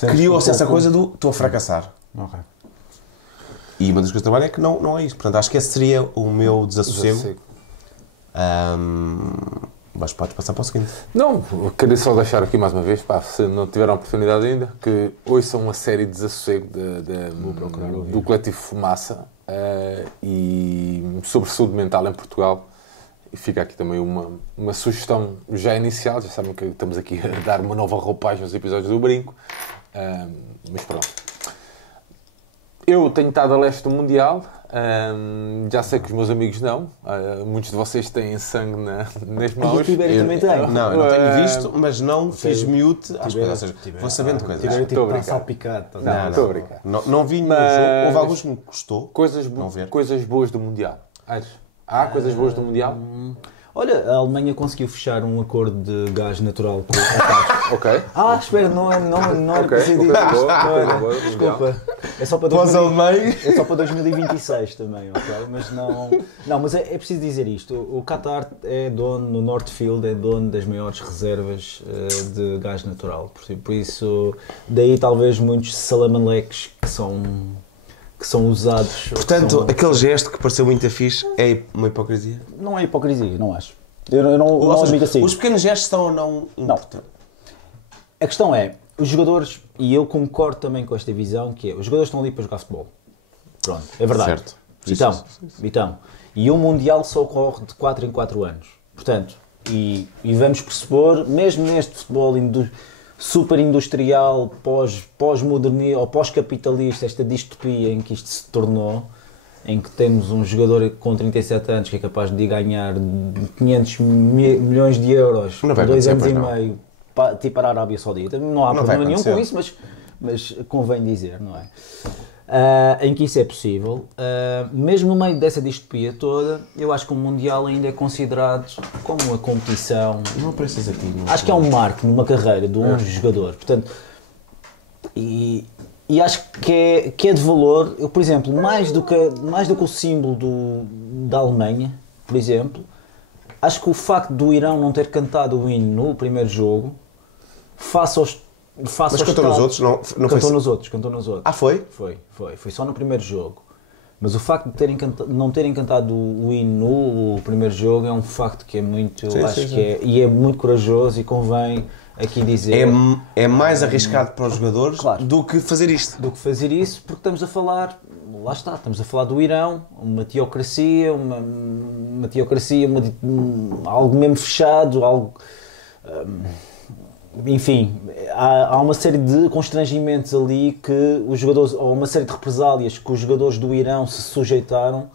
criou-se essa coisa do estou a fracassar. E uma das coisas que eu trabalho é que não é isso. Portanto, acho que esse seria o meu desassossego. Mas podes passar para o seguinte. Não, queria só deixar aqui mais uma vez, pá, se não tiveram a oportunidade ainda, que ouçam uma série de desassossego do coletivo Fumaça e sobre saúde mental em Portugal. E fica aqui também uma sugestão já inicial, já sabem que estamos aqui a dar uma nova roupagem aos episódios do Brinco, mas pronto. Eu tenho estado a leste do Mundial, já sei que os meus amigos não, muitos de vocês têm sangue nas mãos. E o Tibério também tem. Não, eu não tenho visto, mas não fiz mute às coisas, ou seja, vou sabendo coisas. Estou a brincar. Salpicado. Não, estou a brincar. Não vi nenhum jogo, houve alguns que me custou. Coisas boas do Mundial. Há coisas boas do Mundial? Olha, a Alemanha conseguiu fechar um acordo de gás natural com o Qatar. Ok. Espera, não era para ser dito. Desculpa. É só para 2026 também, ok? Mas não... Não, mas é preciso dizer isto. O Qatar é dono, no Northfield, é dono das maiores reservas de gás natural. Por isso, daí talvez muitos salamaleques que são usados... Portanto, aquele gesto que pareceu muito fixe é uma hipocrisia? Não é hipocrisia, não acho. Eu não admito assim. Os pequenos gestos são ou não importantes? A questão é, os jogadores, e eu concordo também com esta visão, que é, os jogadores estão ali para jogar futebol. Pronto, é verdade. Certo. Então, e o Mundial só ocorre de 4 em 4 anos. Portanto, e vamos pressupor, mesmo neste futebol super industrial, pós-modernista ou pós-capitalista, esta distopia em que isto se tornou, em que temos um jogador com 37 anos que é capaz de ganhar 500 milhões de euros por 2 anos e meio para a Arábia Saudita. Não há problema nenhum com isso, mas convém dizer, não é? em que isso é possível. Mesmo no meio dessa distopia toda, eu acho que o Mundial ainda é considerado como uma competição. Não apareces aqui. Não. Acho que é um marco numa carreira de um jogador. Portanto, e acho que é de valor. Eu, por exemplo, mais do que o símbolo da Alemanha, por exemplo, acho que o facto do Irão não ter cantado o hino no primeiro jogo, face aos Mas cantou nos outros? Não cantou nos outros. Ah, foi? Foi só no primeiro jogo. Mas o facto de não terem cantado o hino no primeiro jogo é um facto que é muito, e é muito corajoso e convém aqui dizer... É mais arriscado para os jogadores Claro. do que fazer isto. Do que fazer isso, porque estamos a falar, lá está, estamos a falar do Irão, uma teocracia, algo mesmo fechado, algo... enfim, há uma série de constrangimentos ali que os jogadores, ou uma série de represálias que os jogadores do Irão se sujeitaram,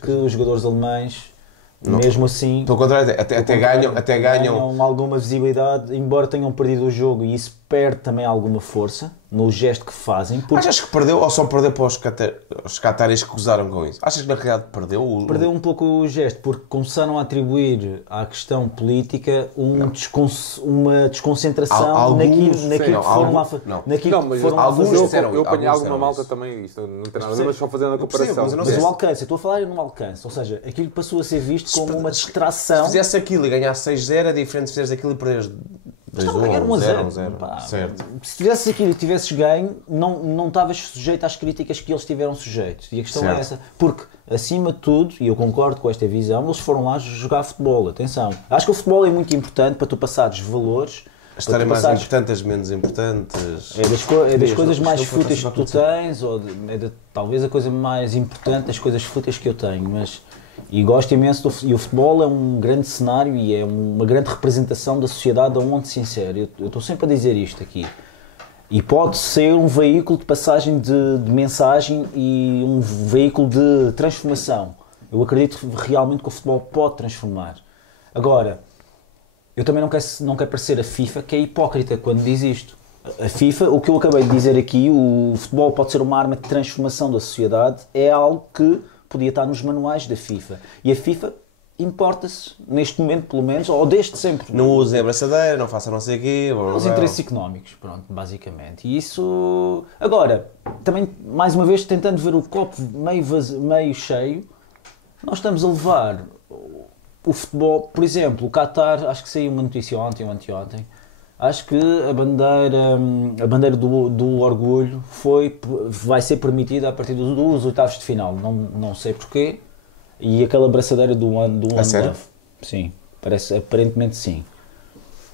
que os jogadores alemães, mesmo assim, pelo contrário, até ganham alguma visibilidade, embora tenham perdido o jogo, e isso perde também alguma força no gesto que fazem. Achas que perdeu ou só perdeu para os cataris que gozaram com isso? Achas que na realidade perdeu? Perdeu um pouco o gesto, porque começaram a atribuir à questão política uma desconcentração naquilo que foram lá fazer. Eu apanhei alguma malta também, isto não tem nada a ver, mas só fazendo a comparação. Mas o alcance, eu estou a falar no alcance, ou seja, aquilo passou a ser visto como uma distração. Se fizesse aquilo e ganhasse 6-0, é diferente se fizeres aquilo e perderes 2-1, 0-0. Certo. Se fizesses aquilo e tivesses ganho, não estavas sujeito às críticas que eles estiveram sujeitos. E a questão é essa. Porque, acima de tudo, e eu concordo com esta visão, eles foram lá jogar futebol. Atenção. Acho que o futebol é muito importante para tu passares valores. Estarem mais importantes, menos importantes. É das coisas mais fúteis que tu tens, ou talvez a coisa mais importante das coisas fúteis que eu tenho. E gosto imenso e o futebol é um grande cenário e é uma grande representação da sociedade onde se insere. Eu estou sempre a dizer isto aqui. E pode ser um veículo de passagem de mensagem e um veículo de transformação. Eu acredito realmente que o futebol pode transformar. Agora, eu também não quero parecer a FIFA, que é hipócrita quando diz isto. A FIFA, o que eu acabei de dizer aqui, o futebol pode ser uma arma de transformação da sociedade, é algo que podia estar nos manuais da FIFA. E a FIFA importa-se, neste momento pelo menos, ou desde sempre. Não usem a abraçadeira, não façam não sei o quê. Os interesses económicos, pronto, basicamente. E isso... Agora, também, mais uma vez, tentando ver o copo meio cheio, nós estamos a levar o futebol... Por exemplo, o Qatar, acho que saiu uma notícia ontem ou anteontem, acho que a bandeira do orgulho vai ser permitida a partir dos oitavos de final. Não sei porquê. E aquela abraçadeira do One Love. Sim, aparentemente sim.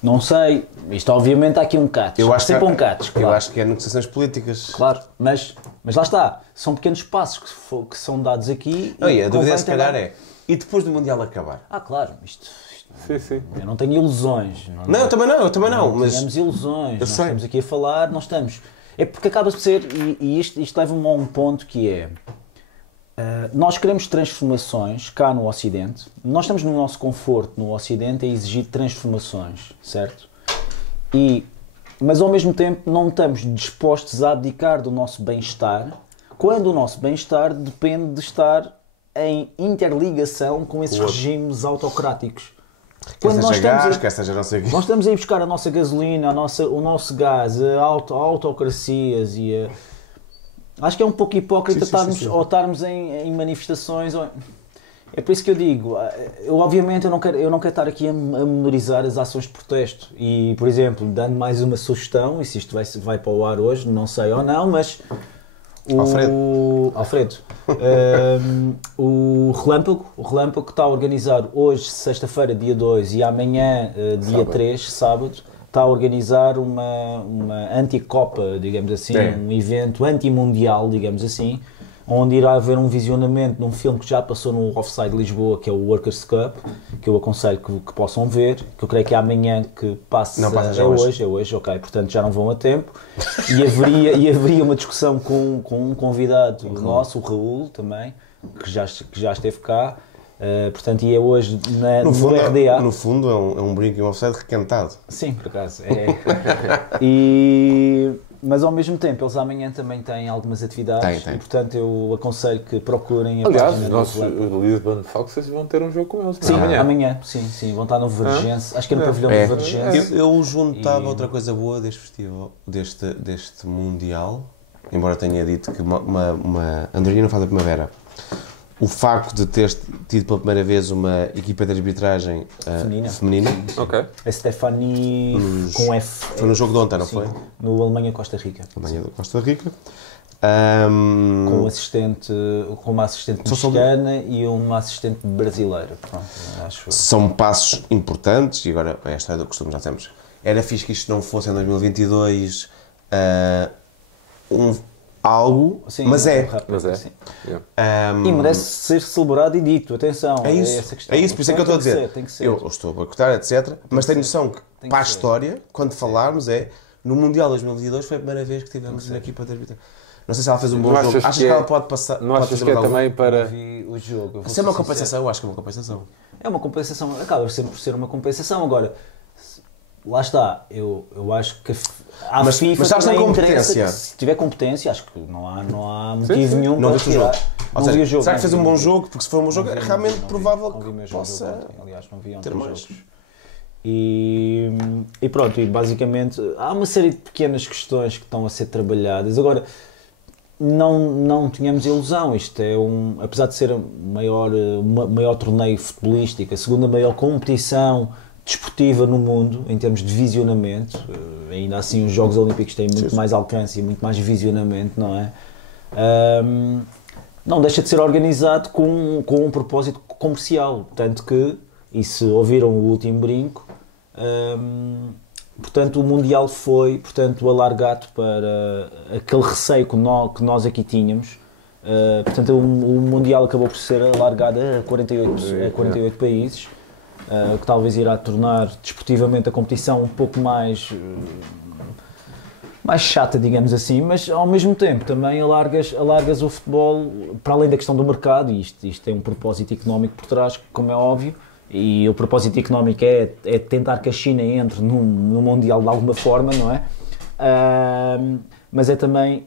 Não sei. Isto obviamente há aqui um catch. Sempre um catch, claro. Eu acho que é negociações políticas. Claro, mas lá está. São pequenos passos que são dados aqui. A dúvida se calhar é, e depois do Mundial acabar? Claro, isto Sim. Eu não tenho ilusões. Eu também não. Mas temos ilusões. Nós estamos aqui a falar, nós estamos... É porque acaba de ser, e isto leva-me a um ponto que é, nós queremos transformações cá no Ocidente, nós estamos no nosso conforto no Ocidente a exigir transformações, certo? Mas ao mesmo tempo não estamos dispostos a abdicar do nosso bem-estar, quando o nosso bem-estar depende de estar em interligação com esses regimes autocráticos. Quer seja gás, quer seja não sei o quê. Nós estamos a ir buscar a nossa gasolina, o nosso gás, autocracias e acho que é um pouco hipócrita estarmos em manifestações. É por isso que eu digo, obviamente eu não quero estar aqui a menorizar as ações de protesto e, por exemplo, dando mais uma sugestão, e se isto vai para o ar hoje, não sei ou não, mas Alfredo. O Relâmpago está a organizar hoje, sexta-feira, dia 2 e amanhã, dia 3, sábado, está a organizar uma anti-Copa, digamos assim, um evento anti-mundial, digamos assim, onde irá haver um visionamento de um filme que já passou no Offside Lisboa, que é o Workers' Cup, que eu aconselho que possam ver, que eu creio que é amanhã que passa. Não passa é hoje, ok, portanto já não vão a tempo. E haveria uma discussão com um convidado nosso, o Raul, também, que já esteve cá. Portanto, e é hoje no RDA. No fundo é um brinco e um offside requentado. Sim, por acaso. E Mas ao mesmo tempo, eles amanhã também têm algumas atividades Tem. e portanto eu aconselho que procurem a Aliás, página os do nossos Atlético. Lisbon Foxes vão ter um jogo com eles. Sim, não é? amanhã. Sim, vão estar no Vergense. Acho que é no pavilhão É. do Vergense. Eu juntava outra coisa boa deste festival, deste Mundial, embora tenha dito que uma Andorrina faz a primavera. O facto de ter tido pela primeira vez uma equipa de arbitragem feminina. Ok. A Stephanie com F. Foi no jogo de ontem, não Sim, foi? no Alemanha-Costa Rica. Alemanha de Costa Rica. Com uma assistente Só mexicana e uma assistente brasileira. Pronto, acho. São passos importantes e agora é a história do costume, já temos. Era fixe que isto não fosse em 2022 algo, Sim, mas é. Mas é. Sim. Yeah. E merece ser celebrado e dito, atenção. É isso, essa questão. é isso, por isso é que eu estou a dizer. Tem que ser. Eu estou a boicotar, etc. Mas tenho noção que para a história, quando falarmos, no Mundial 2022 foi a primeira vez que tivemos uma equipa de arbitragem. Não sei se ela fez um bom jogo. Achas que ela pode passar? Não achas que é também para. Vi o jogo. Se é uma compensação, eu acho que é uma compensação. É uma compensação, acaba sempre por ser uma compensação. Agora, lá está, eu acho que a Mas FIFA sabes que tem também interessa competência. que se tiver competência, acho que não há motivo nenhum Não para viste o jogo. tirar. Ou Não seja, vi o jogo. será que fez um não bom vi. jogo? Porque se for um bom jogo, é realmente provável não vi que mesmo o jogo possa ontem. Aliás, não vi ontem ter os mais. jogos. E pronto, e basicamente há uma série de pequenas questões que estão a ser trabalhadas. Agora, não tínhamos ilusão, isto é apesar de ser o maior torneio futebolístico, a segunda maior competição desportiva no mundo, em termos de visionamento, ainda assim os Jogos Olímpicos têm muito mais alcance e muito mais visionamento, não é? Não deixa de ser organizado com um propósito comercial, tanto que, e se ouviram o último brinco, portanto o Mundial foi alargado para aquele receio que nós aqui tínhamos. Portanto o Mundial acabou por ser alargado a 48 países, que talvez irá tornar desportivamente a competição um pouco mais chata, digamos assim, mas ao mesmo tempo também alargas o futebol para além da questão do mercado, e isto tem um propósito económico por trás, como é óbvio, e o propósito económico é tentar que a China entre no Mundial de alguma forma, não é? Mas é também,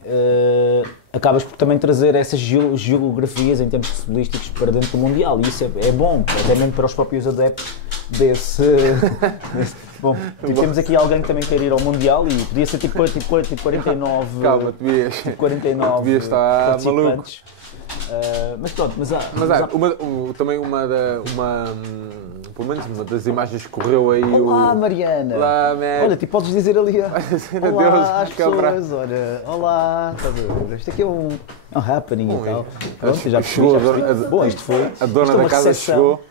acabas por também trazer essas geografias em termos futebolísticos para dentro do Mundial, e isso é bom, até mesmo para os próprios adeptos desse bom, temos aqui alguém que também quer ir ao Mundial e podia ser tipo 49 Calma, devias estar maluco. Mas pronto, também pelo menos uma das imagens que correu aí. Olá, Mariana! Olá, man. Olha, tipo, podes dizer ali. Olá às câmara. pessoas, olha. Olá, estás a ver? Isto aqui é um happening e tal. Pronto, já chegou percebi. Bom, isto foi. A dona da casa chegou.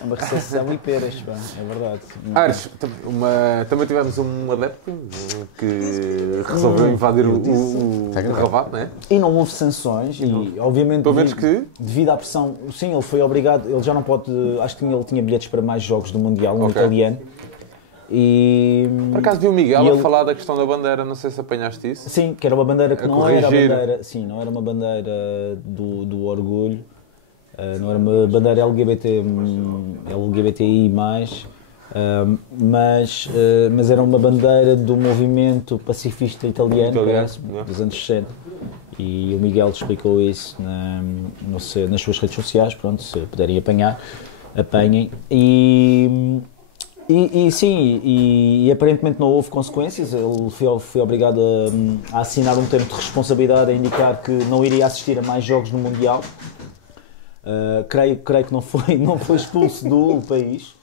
É uma recepção e peras, pá, é verdade. Ares, também tivemos um adepto que resolveu invadir o relvado, não é? E não houve sanções e, obviamente, pelo menos devido à pressão, sim, ele foi obrigado, ele já não pode, acho que ele tinha bilhetes para mais jogos do Mundial, um italiano. E, por acaso vi o Miguel a falar da questão da bandeira, não sei se apanhaste isso. Sim, que era uma bandeira que não corrigir. era a bandeira, sim, não era uma bandeira do orgulho. Não era uma bandeira LGBTI+, mas era uma bandeira do movimento pacifista italiano dos anos 60. E o Miguel explicou isso nas suas redes sociais, pronto, se puderem apanhar, apanhem. E sim, e aparentemente não houve consequências, ele foi obrigado a assinar um termo de responsabilidade a indicar que não iria assistir a mais jogos no Mundial. Creio que não foi expulso do país,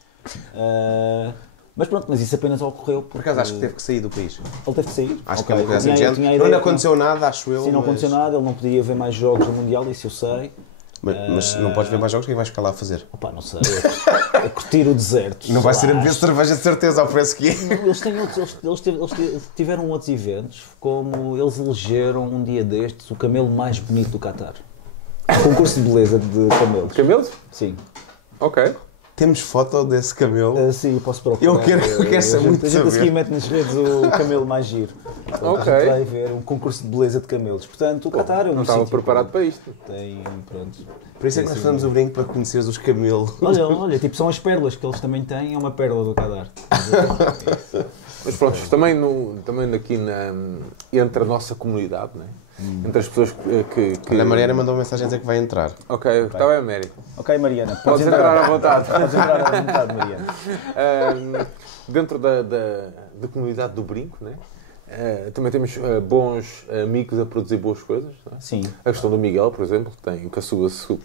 mas pronto, mas isso apenas ocorreu porque... Por acaso acho que teve que sair do país. Ele teve que sair? Acho que é uma coisa assim de género. Não aconteceu nada, acho eu. Sim, não aconteceu nada, ele não podia ver mais jogos do Mundial, isso eu sei. Mas não podes ver mais jogos, o que é que vais ficar lá a fazer? Opa, não sei, a curtir o deserto. Não vai ser a beber cerveja de certeza ao preço que é. Eles tiveram outros eventos, como eles elegeram um dia destes o camelo mais bonito do Qatar. Concurso de beleza de camelos. Camelos? Sim. Ok. Temos foto desse camelo? Sim, eu posso procurar. Eu quero muito a gente saber. a seguir mete nas redes o camelo mais giro. Ok. A gente vai ver um concurso de beleza de camelos. Portanto, o Qatar é um Não estava sítio preparado para isto. Tem, pronto. Por isso é que nós fazemos o brinco para conheceres os camelos. Olha, tipo, são as pérolas que eles também têm, é uma pérola do Qatar. Mas pronto, também aqui entre a nossa comunidade, né? Entre as pessoas que... Olha, a Mariana mandou uma mensagem a dizer que vai entrar. Ok, está bem, Mary. Ok, Mariana, Podes entrar à vontade. Podes entrar à vontade, Mariana. Dentro da comunidade do brinco, né? Também temos bons amigos a produzir boas coisas. Não é? Sim. A questão do Miguel, por exemplo, que tem com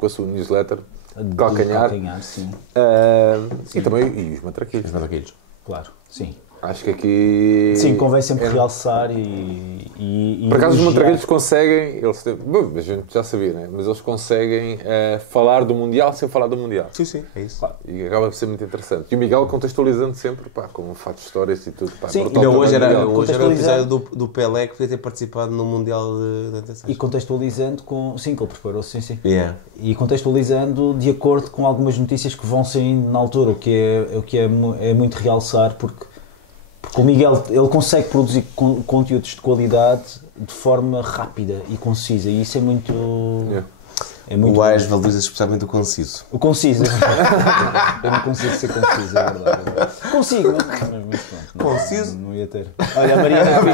a sua newsletter de calcanhar. Sim. E também os matraquilhos. Os matraquilhos. Claro, sim. Acho que aqui... Sim, convém sempre realçar e por acaso os elogiar. matraquilhos conseguem... Bom, a gente já sabia, né? Mas eles conseguem falar do Mundial sem falar do Mundial. Sim, é isso. Pá, e acaba por ser muito interessante. E o Miguel contextualizando sempre, pá, com um fato de histórias e tudo. Pá, Sim, Ainda hoje era o contextualizando. episódio do Pelé que podia ter participado no Mundial de 86. E contextualizando com... Sim, que ele preparou-se, sim. Yeah. E contextualizando de acordo com algumas notícias que vão saindo na altura, o que é muito realçar, porque o Miguel, ele consegue produzir conteúdos de qualidade de forma rápida e concisa, e isso é muito... Yeah. É muito O Aires valoriza especialmente o conciso. o conciso. Eu não consigo ser conciso, é verdade. Consigo, mas pronto. Conciso? Não ia ter. Olha, a Mariana não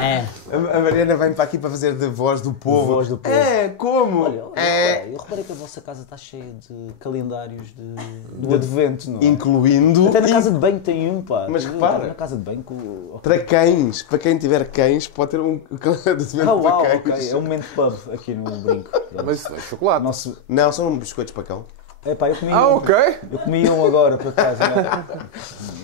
é. A Mariana vem para aqui para fazer de voz do povo. Voz do povo. Como? Olha, eu reparei que a vossa casa está cheia de calendários do advento, não é? Incluindo... Até na casa de banho tem um, pá. Mas Tu repara. na casa de banho com... Para cães, para quem tiver cães, pode ter um calendário de Ah, uau, para ok. cães. É um momento pub aqui no brinco. Mas isso é chocolate. Nosso... Não, são biscoitos para cão. Epá, eu comi Ok. Eu comi um agora, por acaso.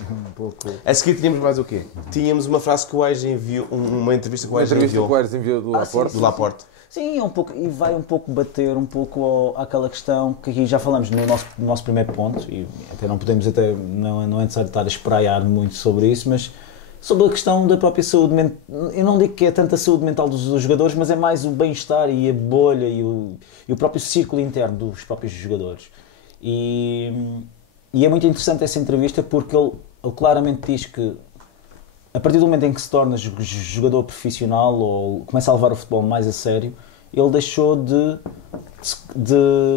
Um pouco... A seguir tínhamos mais o quê? Tínhamos uma frase que o Aires enviou, uma entrevista que o Uma Aires entrevista que o enviou Aires enviou do Laporte. do Laporte. Sim, é um pouco, e vai um pouco bater um pouco àquela questão que aqui já falamos no nosso primeiro ponto, e até não podemos, não é necessário estar a espraiar muito sobre isso, mas sobre a questão da própria saúde mental. Eu não digo que é tanto a saúde mental dos jogadores, mas é mais o bem-estar e a bolha e o próprio círculo interno dos próprios jogadores. E é muito interessante essa entrevista porque ele claramente diz que a partir do momento em que se torna jogador profissional ou começa a levar o futebol mais a sério, ele deixou de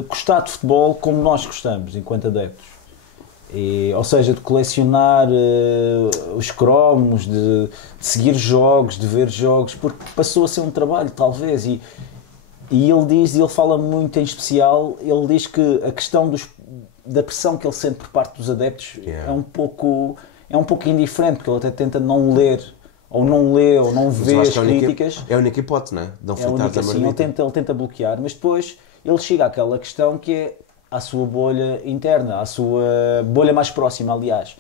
gostar de futebol como nós gostamos, enquanto adeptos. Ou seja, de colecionar os cromos, de seguir jogos, de ver jogos, porque passou a ser um trabalho, talvez. E ele fala muito em especial, ele diz que a questão da pressão que ele sente por parte dos adeptos é um pouco indiferente, porque ele até tenta não ler, ou não vê as críticas. É a única hipótese, não é? Não fritar da Sim, ele tenta bloquear, mas depois ele chega àquela questão que é à sua bolha interna, à sua bolha mais próxima, aliás.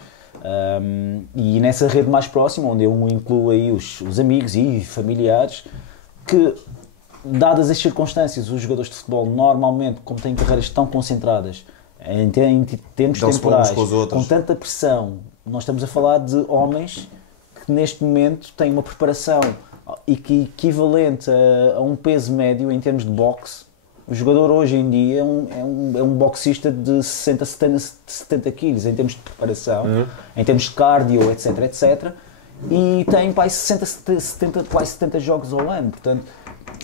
E nessa rede mais próxima, onde eu incluo aí os amigos e familiares, que, dadas as circunstâncias, os jogadores de futebol normalmente, como têm carreiras tão concentradas, em termos temporais, com tanta pressão, nós estamos a falar de homens que neste momento têm uma preparação equivalente a um peso médio em termos de boxe. O jogador hoje em dia é um boxista de 60, 70 quilos em termos de preparação, em termos de cardio, etc. E tem quase 70 jogos ao ano, portanto,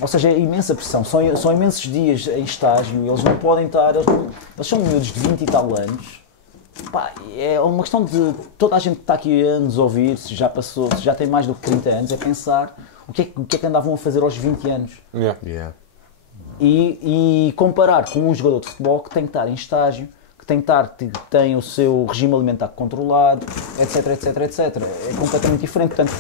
ou seja, é imensa pressão. São imensos dias em estágio, eles não podem estar... Eles são miúdos de 20 e tal anos. Pá, é uma questão de toda a gente que está aqui a nos ouvir, se já passou, se já tem mais do que 30 anos, é pensar o que é que andavam a fazer aos 20 anos. Yeah. E comparar com um jogador de futebol que tem que estar em estágio, que tem o seu regime alimentar controlado, etc. É completamente diferente. Portanto,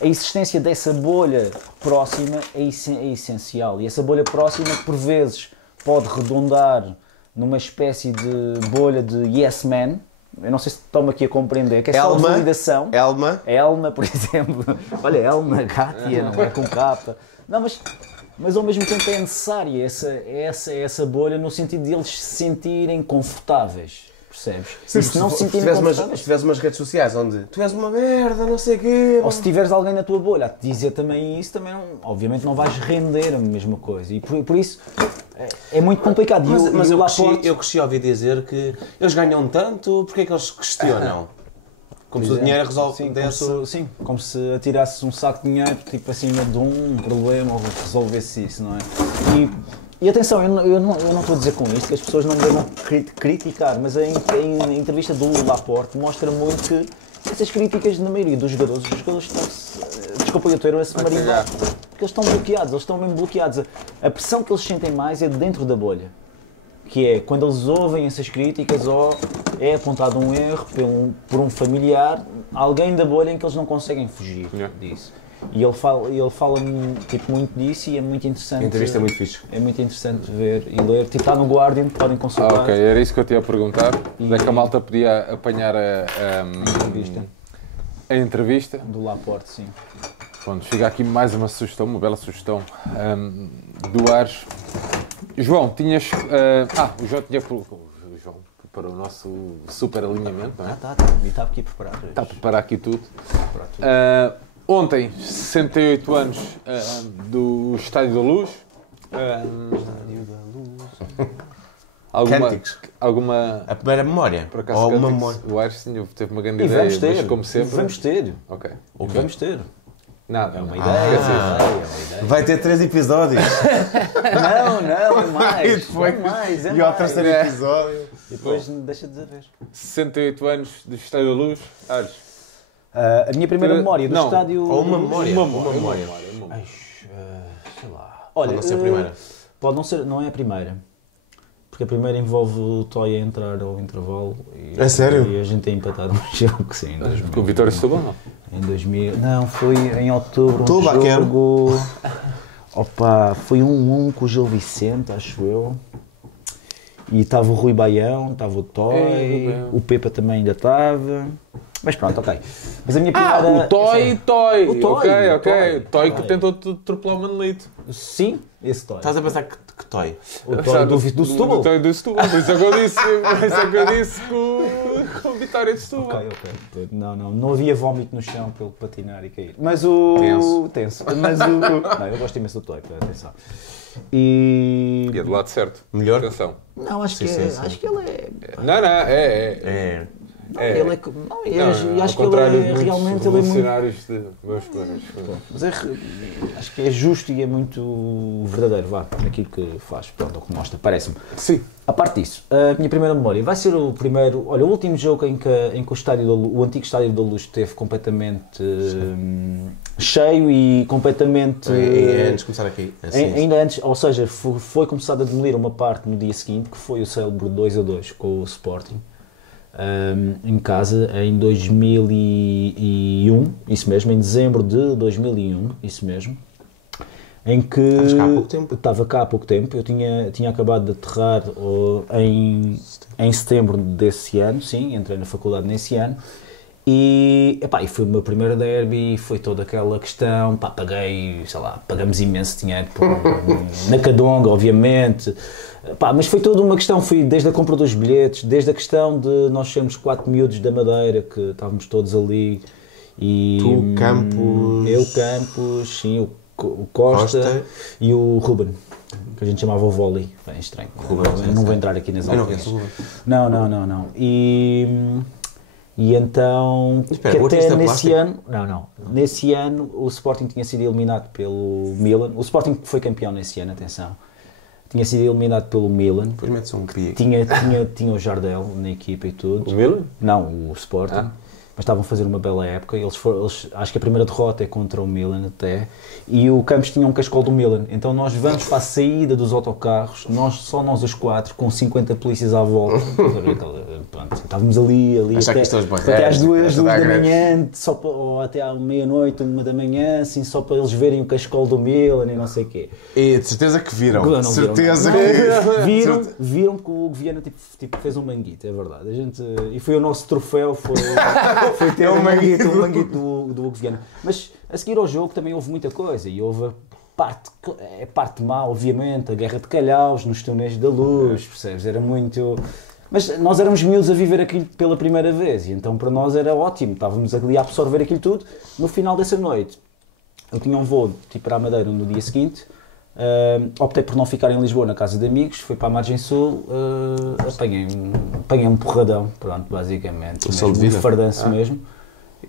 a existência dessa bolha próxima é essencial. E essa bolha próxima, por vezes, pode redundar numa espécie de bolha de yes man. Eu não sei se estão aqui a compreender, que é só validação. Elma, por exemplo. Olha, Elma, Gátia, não é com capa. Não, mas ao mesmo tempo é necessária essa bolha no sentido de eles se sentirem confortáveis, percebes? Sim, se não se sentirem confortáveis... Se tiveres umas redes sociais onde tu és uma merda, não sei o quê... Ou se tiveres alguém na tua bolha a te dizer também isso, também obviamente não vais render a mesma coisa. E por isso é muito complicado. Mas eu cresci a ouvir dizer que eles ganham tanto, porque é que eles questionam? Como se o dinheiro resolve... Sim, como se atirasse um saco de dinheiro tipo acima de um problema ou resolvesse isso, não é? E atenção, eu não estou a dizer com isto que as pessoas não devem criticar, mas a entrevista do Laporte mostra muito que essas críticas na maioria dos jogadores, os jogadores estão-se, desculpa eu ter esse marimbar, porque eles estão bloqueados, eles estão mesmo bloqueados. A pressão que eles sentem mais é dentro da bolha, que é quando eles ouvem essas críticas ou é apontado um erro por um familiar, alguém da bolha em que eles não conseguem fugir disso. E ele fala tipo, muito disso e é muito interessante. A entrevista é muito fixe. É muito interessante ver e ler. Tipo, está no Guardian, podem consultar. Ok, era isso que eu te ia perguntar. Onde é que a malta podia apanhar a entrevista? Do Laporte, sim. Pronto, chega aqui mais uma sugestão, uma bela sugestão do Ares. João, tinhas... o João tinha... para o nosso super alinhamento, não é? Está. E está aqui preparado. Está a preparar aqui tudo. Ontem, 68 anos do Estádio da Luz. Estádio da Luz. Cânticos. Alguma... A primeira memória? Por acaso, ou uma cânticos, memória? o Ares teve uma grande E ideia, vamos ter, mas como sempre... Vamos ter. Ok. Vamos ter. Nada. É uma não. ideia, é Esquece isso. uma ideia. Vai ter 3 episódios. Não, é mais. E depois- É mais. E ao terceiro episódio. E depois deixa de saber. 68 anos do Estádio da Luz. Ares. A minha primeira memória do Não, estádio... ou uma memória. Uma memória. Ai, sei lá. Olha, Pode não ser a primeira. Pode não ser, não é a primeira. Porque a primeira envolve o Toy a entrar ao intervalo. E, É sério? E a gente a empatar um jogo, sim, em 2000. Com o Vitória de Setúbal, não? Em 2000... Não, foi em outubro um Tuba, jogo... Opa, foi 1-1 com o Gil Vicente, acho eu. E estava o Rui Baião, estava o Toy, o Pepa também ainda estava... Mas pronto, ok. Mas a minha primeira... O Toy. O Toy, Ok. Toy que Toy. tentou atropelar o Manolito. Sim, esse Toy. Estás a pensar que toy? O Toy do Setúbal? O Toy do Setúbal. Por isso é que eu disse com o Vitória de Setúbal. Ok. Não havia vómito no chão pelo patinar e cair. Mas o... Tenso. Mas o... Não, eu gosto imenso do Toy, para atenção. E é do lado certo. Melhor? Atenção. Não, acho que sim. acho que ele é... Não, É. Não, ele é... Não, Não, acho que ao ele contrário é de muitos realmente... Ele é muito... revolucionários de meus colegas. Mas acho que é justo e é muito verdadeiro, naquilo que faz, pronto, é o que mostra, parece-me. Sim. A parte disso, a minha primeira memória vai ser o primeiro, olha, o último jogo em que o antigo Estádio da Luz esteve completamente cheio e completamente... Antes de começar aqui. Ainda antes, ou seja, foi começado a demolir uma parte no dia seguinte, que foi o célebre 2-2 com o Sporting. Em casa em 2001, isso mesmo, em dezembro de 2001, isso mesmo, em que estava cá há pouco tempo, eu tinha acabado de aterrar em setembro desse ano, sim, entrei na faculdade nesse ano, e foi o meu primeiro derby, foi toda aquela questão, pagamos imenso dinheiro na Cadonga, obviamente, mas foi toda uma questão, foi desde a compra dos bilhetes, desde a questão de nós sermos 4 miúdos da Madeira, que estávamos todos ali, e tu, Campos... Eu, Campos, sim, o Costa e o Ruben, que a gente chamava o Volley, bem estranho, eu não vou entrar aqui nas aulas. Não. E então, espera, que até nesse plástico? ano, nesse ano o Sporting tinha sido eliminado pelo Milan, o Sporting foi campeão nesse ano, atenção, tinha sido eliminado pelo Milan, Depois mete-se um pi aqui. tinha o Jardel na equipa e tudo. O Milan? Não, o Sporting. Mas estavam a fazer uma bela época, eles acho que a primeira derrota é contra o Milan até, e o Campos tinha um cascol do Milan, então nós vamos para a saída dos autocarros, só nós os 4, com 50 polícias à volta, pronto, estávamos ali até às 2 da manhã, ou até à meia-noite, 1 da manhã, assim, só para eles verem o cascol do Milan e não sei o quê. E de certeza que viram. Não, certeza viram, viram que o Viana tipo, fez um manguito, é verdade. E foi o nosso troféu, foi ter um manguito do Hugo Viana. Mas a seguir ao jogo também houve muita coisa e houve parte má, obviamente, a Guerra de Calhaus, nos túneis da Luz, percebes? Era muito... Mas nós éramos miúdos a viver aquilo pela primeira vez e então para nós era ótimo, estávamos ali a absorver aquilo tudo. No final dessa noite, eu tinha um voo para a Madeira no dia seguinte, optei por não ficar em Lisboa na casa de amigos, fui para a Margem Sul, apanhei um porradão, pronto, basicamente, um fardanço mesmo,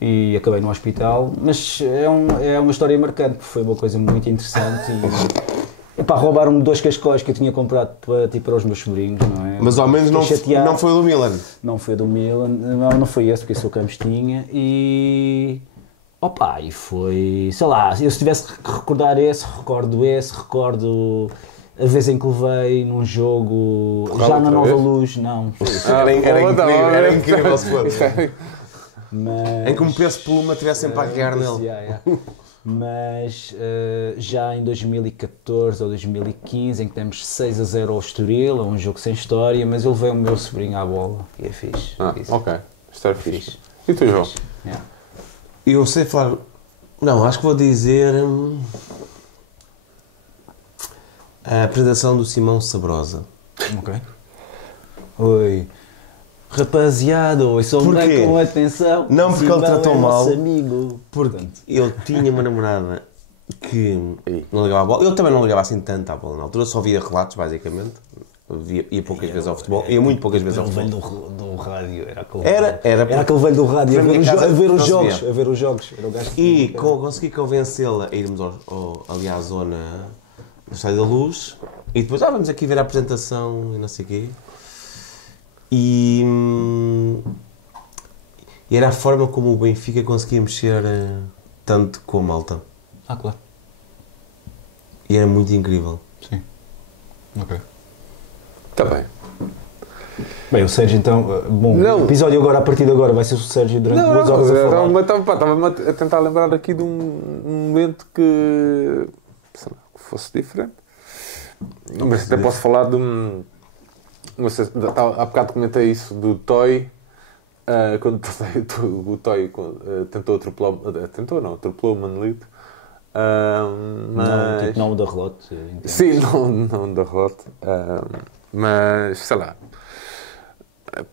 e acabei no hospital, mas é uma história marcante, porque foi uma coisa muito interessante Epá, roubaram-me 2 cascóis que eu tinha comprado para os meus sobrinhos, não é? Mas ao menos Fiquei não chateado. foi do Milan. Não foi do Milan, não foi esse, porque esse o Campos tinha, e... Opa, e foi... Sei lá, eu se tivesse que recordar recordo a vez em que levei num jogo, Qual já outra na Nova vez? Luz, não. Era incrível se fosse. Mas... Em que um peso pluma estivesse sempre a guiar nele. Yeah. Mas já em 2014 ou 2015, em que temos 6-0 ao Estoril, é um jogo sem história, mas eu levei o meu sobrinho à bola e é fixe. Ok. Isto é fixe. E tu, João? Yeah. Eu sei falar... Não, acho que vou dizer... A apresentação do Simão Sabrosa. Ok. Oi. Rapaziada, ouçam Porquê? bem com atenção. Não porque ele Simão tratou é mal. nosso amigo. Porque eu tinha uma namorada que não ligava à bola. Eu também não ligava assim tanto à bola na altura. Só via relatos, basicamente. Ia poucas vezes ao futebol. Ia muito poucas vezes ao Era o futebol. velho do rádio. Era Era aquele velho do rádio a Para ver, mim, casa, a ver não os se jogos. via. A ver os jogos. Era o gajo que- E consegui convencê-la a irmos ali à zona do Estádio da Luz. E depois, vamos aqui ver a apresentação e não sei o quê. E era a forma como o Benfica conseguia mexer tanto com a malta. Claro. E era muito incrível. Sim. Ok. Está bem. Bem, o Sérgio então... Bom, Não. o episódio agora, a partir de agora, vai ser o Sérgio durante 2 horas a falar. Estava-me a tentar lembrar aqui de um momento que, sei lá, que fosse diferente. Mas até posso falar de um... Não sei, há bocado comentei isso do Toy, quando o Toy tentou atropelar... Atropelou o Manolito. Não, tipo, não o da relote. entendo. Sim, não da rota. Mas, sei lá.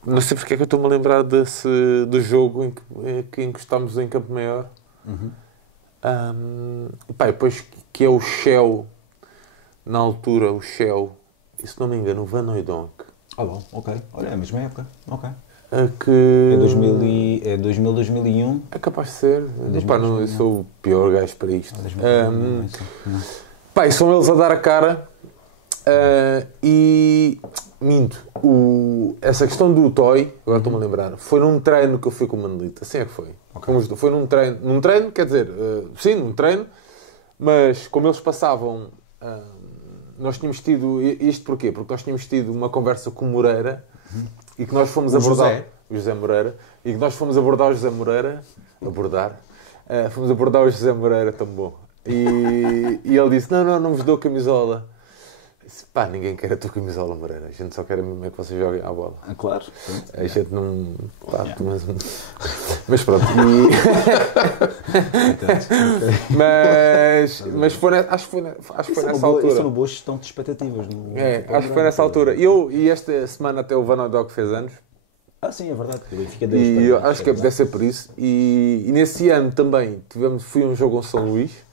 Não sei porque é que eu estou-me a lembrar do jogo em que encostámos em Campo Maior. Pá, depois que é o Shell, na altura, o Shell, e se não me engano, o Van Hooijdonk. Bom, ok. Olha, é a mesma época. Ok. Que É 2000, 2001. é capaz de ser. Pá, não, eu sou o pior gajo para isto. Pá, e são eles a dar a cara. E minto, essa questão do Toy, agora estou-me a lembrar, foi num treino que eu fui com o Manolito, assim é que foi. Foi num treino, quer dizer, sim, num treino, mas como eles passavam, nós tínhamos tido, isto porquê? Porque nós tínhamos tido uma conversa com o Moreira e que nós fomos abordar o José Moreira, e que nós fomos abordar o José Moreira, fomos abordar o José Moreira, tão bom. E ele disse, não vos dou camisola. Disse, pá, ninguém quer a tua camisola, Moreira. A gente só quer mesmo é que vocês joguem à bola. Claro. A gente não... Pá, mas pronto. Mas foi, acho que foi nessa altura. Isso é uma boa gestão de expectativas. Acho que foi nessa altura. E esta semana até o Van Hooijdonk fez anos. Sim, é verdade. E eu acho que deve ser por isso. E nesse ano também fui a um jogo ao São Luís,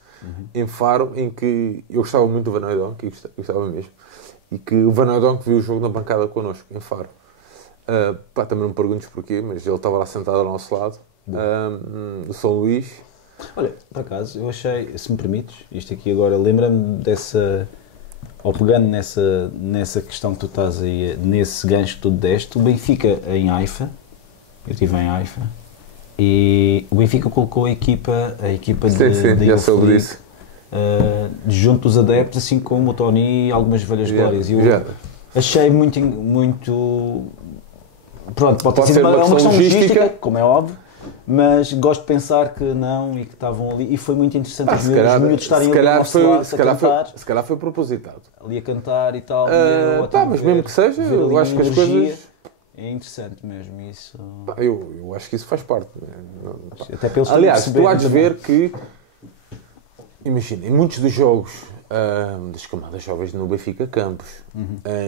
em Faro, em que eu gostava muito do Van Hooijdonk, e gostava mesmo, e que o Van Hooijdonk viu o jogo na bancada connosco, em Faro. Pá, também não me perguntes porquê, mas ele estava lá sentado ao nosso lado, no São Luís. Olha, por acaso, eu achei, se me permites, isto aqui agora, lembra-me dessa, ou pegando nessa questão que tu estás aí, nesse gancho que tu deste, o Benfica em Haifa, eu estive em Haifa, e o Benfica colocou a equipa de já soube Youth disso. League, junto dos adeptos, assim como o Tony e algumas velhas glórias. E eu achei muito... Pronto, pode ser uma questão logística, como é óbvio, mas gosto de pensar que não e que estavam ali. E foi muito interessante os miúdos estarem ali ao nosso lado a cantar. Se calhar foi propositado. Ali a cantar e tal. Mas mesmo que seja, eu acho que as coisas... É interessante mesmo isso. Eu acho que isso faz parte. Até pelos aliás, tu há de ver que, imagina, em muitos dos jogos das camadas jovens no Benfica Campos,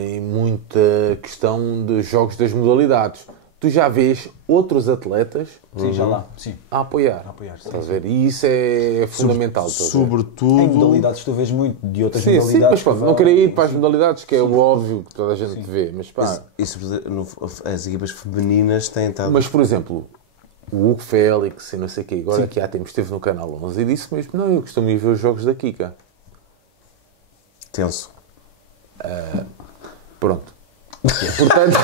em muita questão de jogos das modalidades, tu já vês outros atletas a apoiar. Estás a ver? E isso é fundamental. Sobretudo... Em modalidades tu vês muito, de outras sim, modalidades. Sim, mas não queria ir para as modalidades, que é o óbvio que toda a gente vê. Mas pá... As equipas femininas têm estado... Mas, por exemplo, o Hugo Félix e não sei o quê, agora que há tempos esteve no Canal 11 e disse mesmo, eu costumo ir ver os jogos da Kika. Tenso. Pronto. Portanto,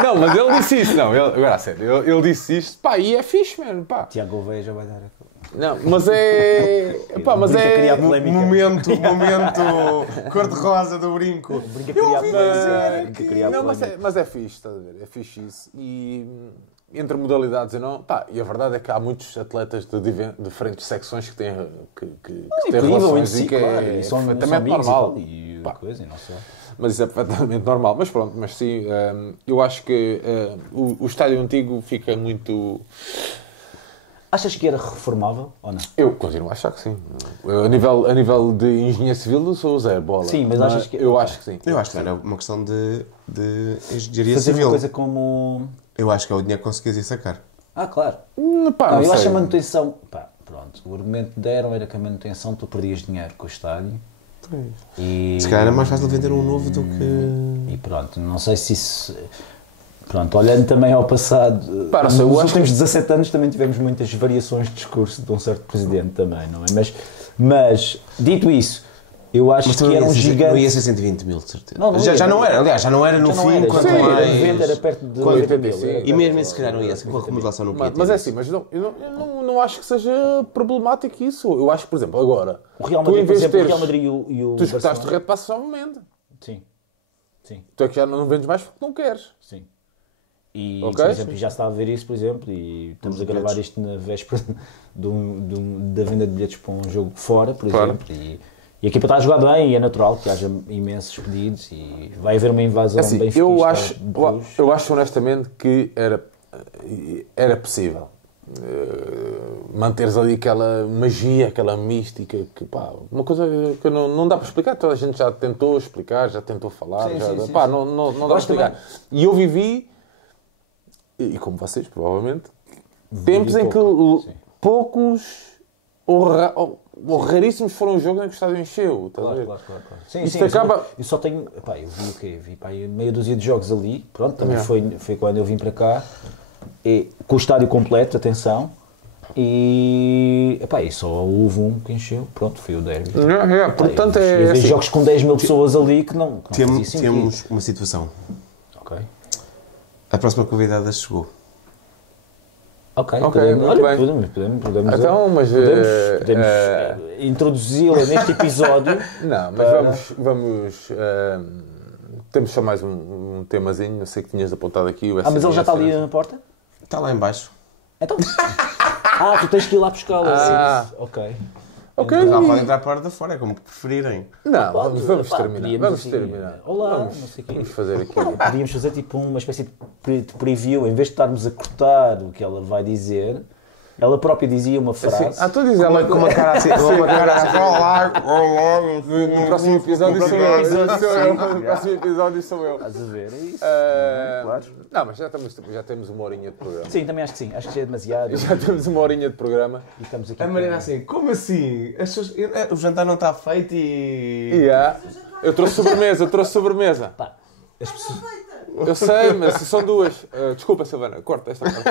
não, mas ele disse isso, não, agora a sério, ele disse isto, pá, e é fixe, mano, pá. Tiago Gouveia já vai dar Não, mas é. Pá, mas Brinca a criar é. polémica. Momento cor-de-rosa do brinco. Brinca a criar polémica. Não, mas é fixe, estás a ver? É fixe isso. E entre modalidades e não. Pá, e a verdade é que há muitos atletas de diferentes secções que têm, que têm relações e que é perfeitamente normal. E coisa, e não só. Mas isso é perfeitamente normal. Mas pronto, mas sim, eu acho que o estádio antigo fica muito. Achas que era reformável ou não? Eu continuo a achar que sim. A nível de engenharia civil, eu sou zero bola. Sim, mas achas que. Eu acho que sim. Eu acho que era uma questão de engenharia Fazer civil. uma coisa como. Eu acho que é o dinheiro que conseguias ir sacar. Ah, claro. Pá, Não, não eu acho sei. a manutenção. Pá, pronto. O argumento que deram era que a manutenção tu perdias dinheiro com o estádio. E... Se calhar era mais fácil vender um novo do que... E pronto, não sei se isso. Pronto, olhando também ao passado, Pá, nos eu acho últimos 17 anos também tivemos muitas variações de discurso de um certo presidente também, não é? Mas dito isso, eu acho Mas que era um gigante. não ia ser 120 mil, de certeza. Não, não ia, já não não ia. era, aliás, já não era no Já não fim, era, quanto já não era, mais... 90 era perto de Quanto 85. era E mesmo esse, se calhar, não ia ser, com a remodelação não podia ter Mas é isso. assim, mas eu não acho que seja problemático isso. Eu acho que, por exemplo, agora. O Real tu, em Madrid, por vez de exemplo, o teres- Real Madrid e o Tu escutaste o Barcelona. Red Pass novamente. Sim, sim, Tu é que já não vendes mais porque não queres. sim. E, Ok. por exemplo, já se está a ver isso, por exemplo, e estamos a gravar isto na véspera da venda de bilhetes para um jogo fora, por Claro. exemplo, e a equipa está a jogar bem e é natural que haja imensos pedidos e vai haver uma invasão Assim, bem eu acho honestamente que era possível manteres ali aquela magia, aquela mística, que, pá, uma coisa que não dá para explicar. Toda a gente já tentou explicar, já tentou falar, Sim, já, sim, sim, pá, sim. não dá para Gosto explicar. também. E eu vivi, e como vocês provavelmente, tempos em que pouco, sim. poucos ou raríssimos foram os jogos em que o estádio encheu. Estás a ver? Claro. Sim, Isto sim, acaba- eu só tenho. Pá, eu vi o quê? Vi pá, meia dúzia de jogos ali. Pronto, também Yeah. foi quando eu vim para cá. E, com o estádio completo, atenção. E só houve um que encheu. Pronto, foi o derby. Portanto, Eu vi assim, jogos com 10 mil pessoas ali que não fazia sentido. Temos uma situação. Ok. A próxima convidada chegou. Ok, Ok, podemos, muito olha, bem. podemos Então, mas, podemos introduzi-la neste episódio. não, mas vamos temos só mais um temazinho. Eu sei que tinhas apontado aqui o Mas ele já está ali SMS. na porta? Está lá em baixo. Então. Tu tens que ir lá buscá-la. Sim. Ok. Ok. Ela pode entrar para de fora, é como preferirem. Não, vamos Pá, terminar. podíamos Vamos assim, terminar. olá, vamos, não sei o quê. vamos fazer aqui. Podíamos fazer tipo uma espécie de preview, em vez de estarmos a cortar o que ela vai dizer, ela própria dizia uma frase. Tu dizes ela Com uma cara assim, olá. no próximo episódio sou eu. Sim. No próximo episódio sou eu. Estás a ver? É isso. Claro. Não, mas já temos uma horinha de programa. Sim, também acho que sim. Acho que já é demasiado. Já temos uma horinha de programa. E estamos aqui. A Mariana assim, como assim? O jantar não está feito e... Yeah. Eu trouxe sobremesa. Pá, as pessoas. Eu sei, mas são duas. Desculpa, Silvana, corta esta parte.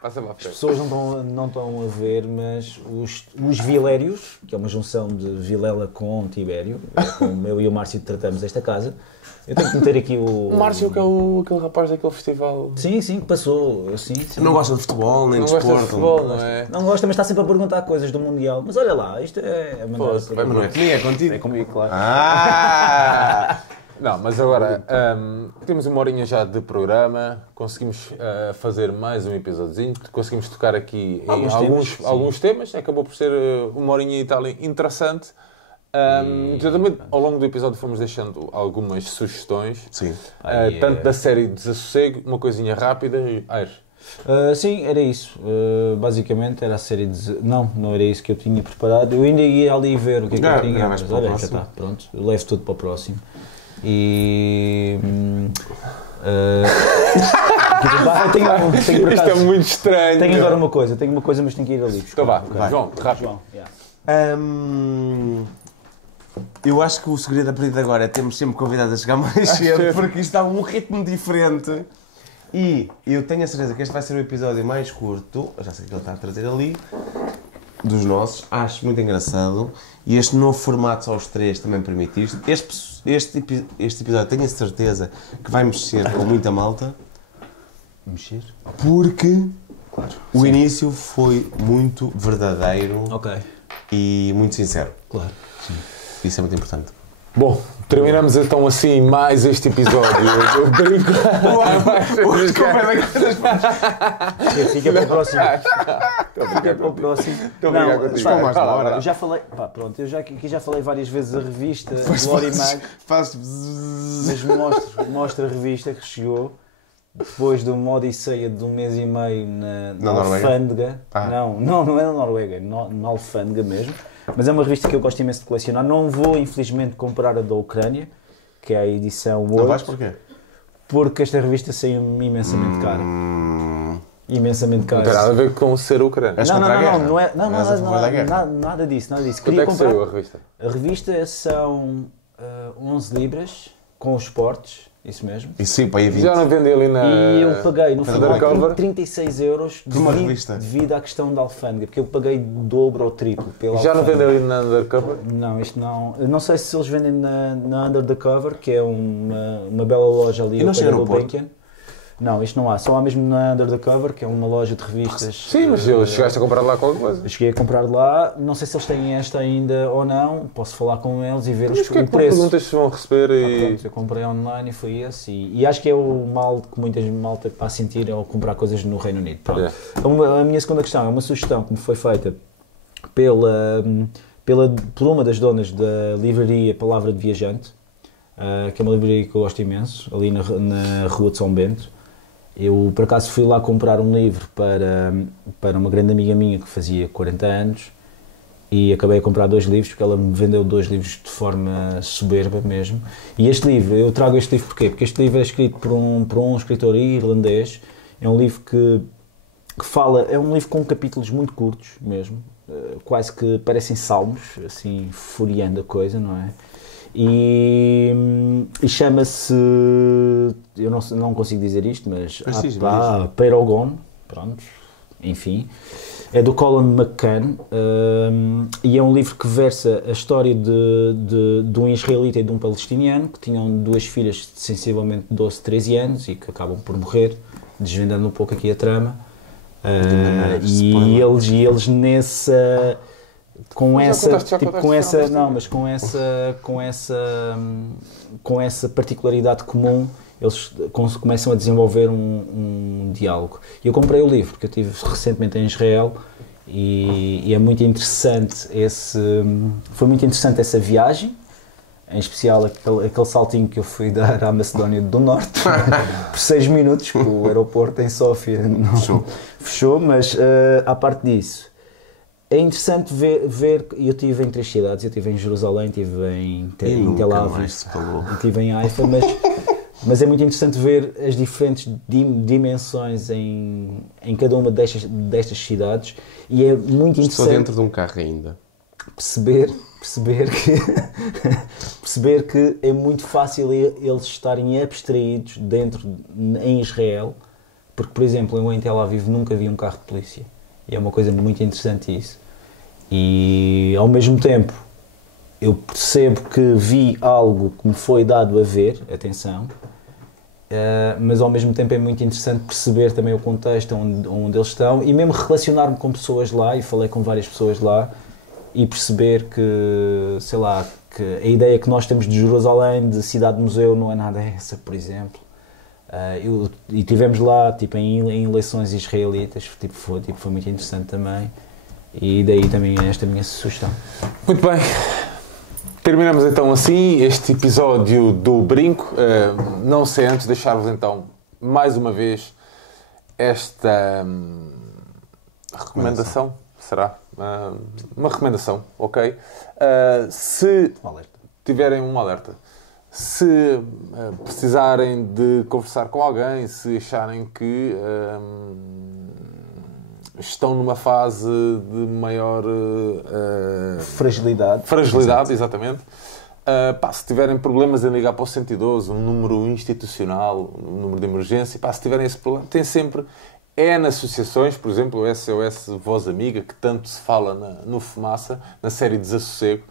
Passa para a As frente. pessoas não estão a ver, mas os Vilérios, que é uma junção de Vilela com Tibério, como eu e o Márcio tratamos esta casa, eu tenho que meter aqui O Márcio, que é aquele rapaz daquele festival. Sim, que passou. Sim. Não gosta de futebol, nem Não de gosta de desporto. futebol, não é? Não gosta, mas está sempre a perguntar coisas do Mundial. Mas olha lá, isto é a maneira Poxa, Mas não é comigo, é contigo. É comigo, claro. Não, mas agora temos uma horinha já de programa, conseguimos fazer mais um episódiozinho, conseguimos tocar aqui em alguns temas, acabou por ser uma horinha e tal interessante. Também, ao longo do episódio fomos deixando algumas sugestões, Sim. tanto da série Desassossego, uma coisinha rápida. Aires. Sim, era isso. Basicamente era a série de... Não era isso que eu tinha preparado. Eu ainda ia ali ver o que é que eu tinha. Mas Mas para o olha, já próximo. está, pronto. Eu levo tudo para o próximo. E... tenho por Isto é acaso, muito estranho. tenho agora uma coisa, mas tenho que ir ali. Então vá, buscar. João, rápido. João, yeah. Eu acho que o segredo a partir de agora é termos sempre convidados a chegar mais cedo, porque isto está a um ritmo diferente. E eu tenho a certeza que este vai ser o episódio mais curto, eu já sei que ele está a trazer ali, dos nossos, acho muito engraçado. E este novo formato só os três também permite isto. Este episódio tenho a certeza que vai mexer com muita malta. Mexer? Porque Claro. o início foi muito verdadeiro Ok. e muito sincero. Claro. Sim. Isso é muito importante. Bom, terminamos então assim mais este episódio do Brinco. Fica para o próximo. Fica para o próximo. Não, eu já falei, pá, pronto, aqui já falei várias vezes a revista Glory Mag, mas mostra a revista que chegou depois de uma odisseia de um mês e meio na Alfândega. Não é na Noruega, na Alfândega mesmo. Mas é uma revista que eu gosto imenso de colecionar. Não vou, infelizmente, comprar a da Ucrânia, que é a edição 8. Não vais porquê? Porque esta revista saiu-me imensamente cara. Imensamente cara. Não tem nada a ver com ser Ucrânia. Nada disso. Quanto é que saiu a revista? A revista são 11 libras, com os portes, isso mesmo. E sim, para aí 20. Já não vendi ali na... E eu paguei no final Undercover? 36 euros devido à questão da alfândega, porque eu paguei dobro ou triplo pela Já não alfândega. vendem ali na Undercover? Não, isto não. Eu não sei se eles vendem na Under the Cover, que é uma bela loja ali. E não chega no Porto? Gulbenkian. Não, isto não há. Só há mesmo na Under the Cover, que é uma loja de revistas. Sim, mas chegaste a comprar lá qualquer coisa. Eu cheguei a comprar lá. Não sei se eles têm esta ainda ou não. Posso falar com eles e ver Mas o que preço. perguntas se vão receber e... Pronto, eu comprei online e foi esse. E acho que é o mal que muita malta está a sentir ao comprar coisas no Reino Unido. Pronto. A minha segunda questão é uma sugestão que me foi feita por uma das donas da livraria Palavra de Viajante, que é uma livraria que eu gosto imenso, ali na Rua de São Bento. Eu, por acaso, fui lá comprar um livro para uma grande amiga minha que fazia 40 anos e acabei a comprar 2 livros, porque ela me vendeu 2 livros de forma soberba mesmo. E este livro, eu trago este livro porquê? Porque este livro é escrito por um escritor irlandês, é um livro que fala, é um livro com capítulos muito curtos mesmo, quase que parecem salmos, assim, furiando a coisa, não é? E chama-se, eu não consigo dizer isto, mas Paragon, pronto, enfim, é do Colin McCann, e é um livro que versa a história de um israelita e de um palestiniano que tinham 2 filhas de sensivelmente 12, 13 anos e que acabam por morrer, desvendando um pouco aqui a trama, e eles nessa... com essa particularidade comum, eles começam a desenvolver um diálogo. Eu comprei o livro porque eu estive recentemente em Israel e é muito interessante foi muito interessante essa viagem, em especial aquele saltinho que eu fui dar à Macedónia do Norte por 6 minutos, porque o aeroporto em Sófia não fechou, mas à parte disso, é interessante ver, eu estive em 3 cidades, eu estive em Jerusalém, estive em Tel Aviv, estive em Haifa, mas é muito interessante ver as diferentes dimensões em cada uma destas cidades e é muito interessante... Estou dentro de um carro ainda. Perceber que é muito fácil eles estarem abstraídos em Israel, porque, por exemplo, eu em Tel Aviv nunca vi um carro de polícia. E é uma coisa muito interessante isso. E, ao mesmo tempo, eu percebo que vi algo que me foi dado a ver, atenção, mas ao mesmo tempo é muito interessante perceber também o contexto onde eles estão e mesmo relacionar-me com pessoas lá, e falei com várias pessoas lá, e perceber que, sei lá, que a ideia que nós temos de Jerusalém, de cidade-museu, não é nada essa, por exemplo. E tivemos lá, tipo, em eleições israelitas, foi muito interessante também, e daí também esta minha sugestão. Muito bem, terminamos então assim este episódio do Brinco, não sei antes deixar-vos então, mais uma vez, esta recomendação, será? Uma recomendação, ok? Se tiverem um alerta, se precisarem de conversar com alguém, se acharem que estão numa fase de maior fragilidade, exatamente. Se tiverem problemas em ligar para o 112, um número institucional, um número de emergência, se tiverem esse problema, tem sempre É nas associações, por exemplo, o SOS Voz Amiga, que tanto se fala no Fumaça, na série Desassossego.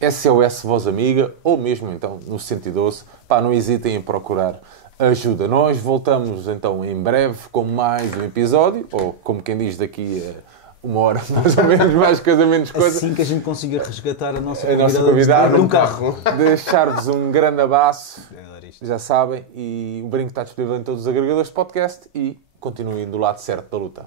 SOS Voz Amiga, ou mesmo então no 112. Pá, não hesitem em procurar ajuda. Nós voltamos então em breve com mais um episódio, ou como quem diz, daqui a uma hora mais ou menos, mais coisa menos coisa. Assim que a gente consiga resgatar a nossa convidada num carro. Deixar-vos um grande abraço, já sabem, e o Brinco está disponível em todos os agregadores de podcast e continuem do lado certo da luta.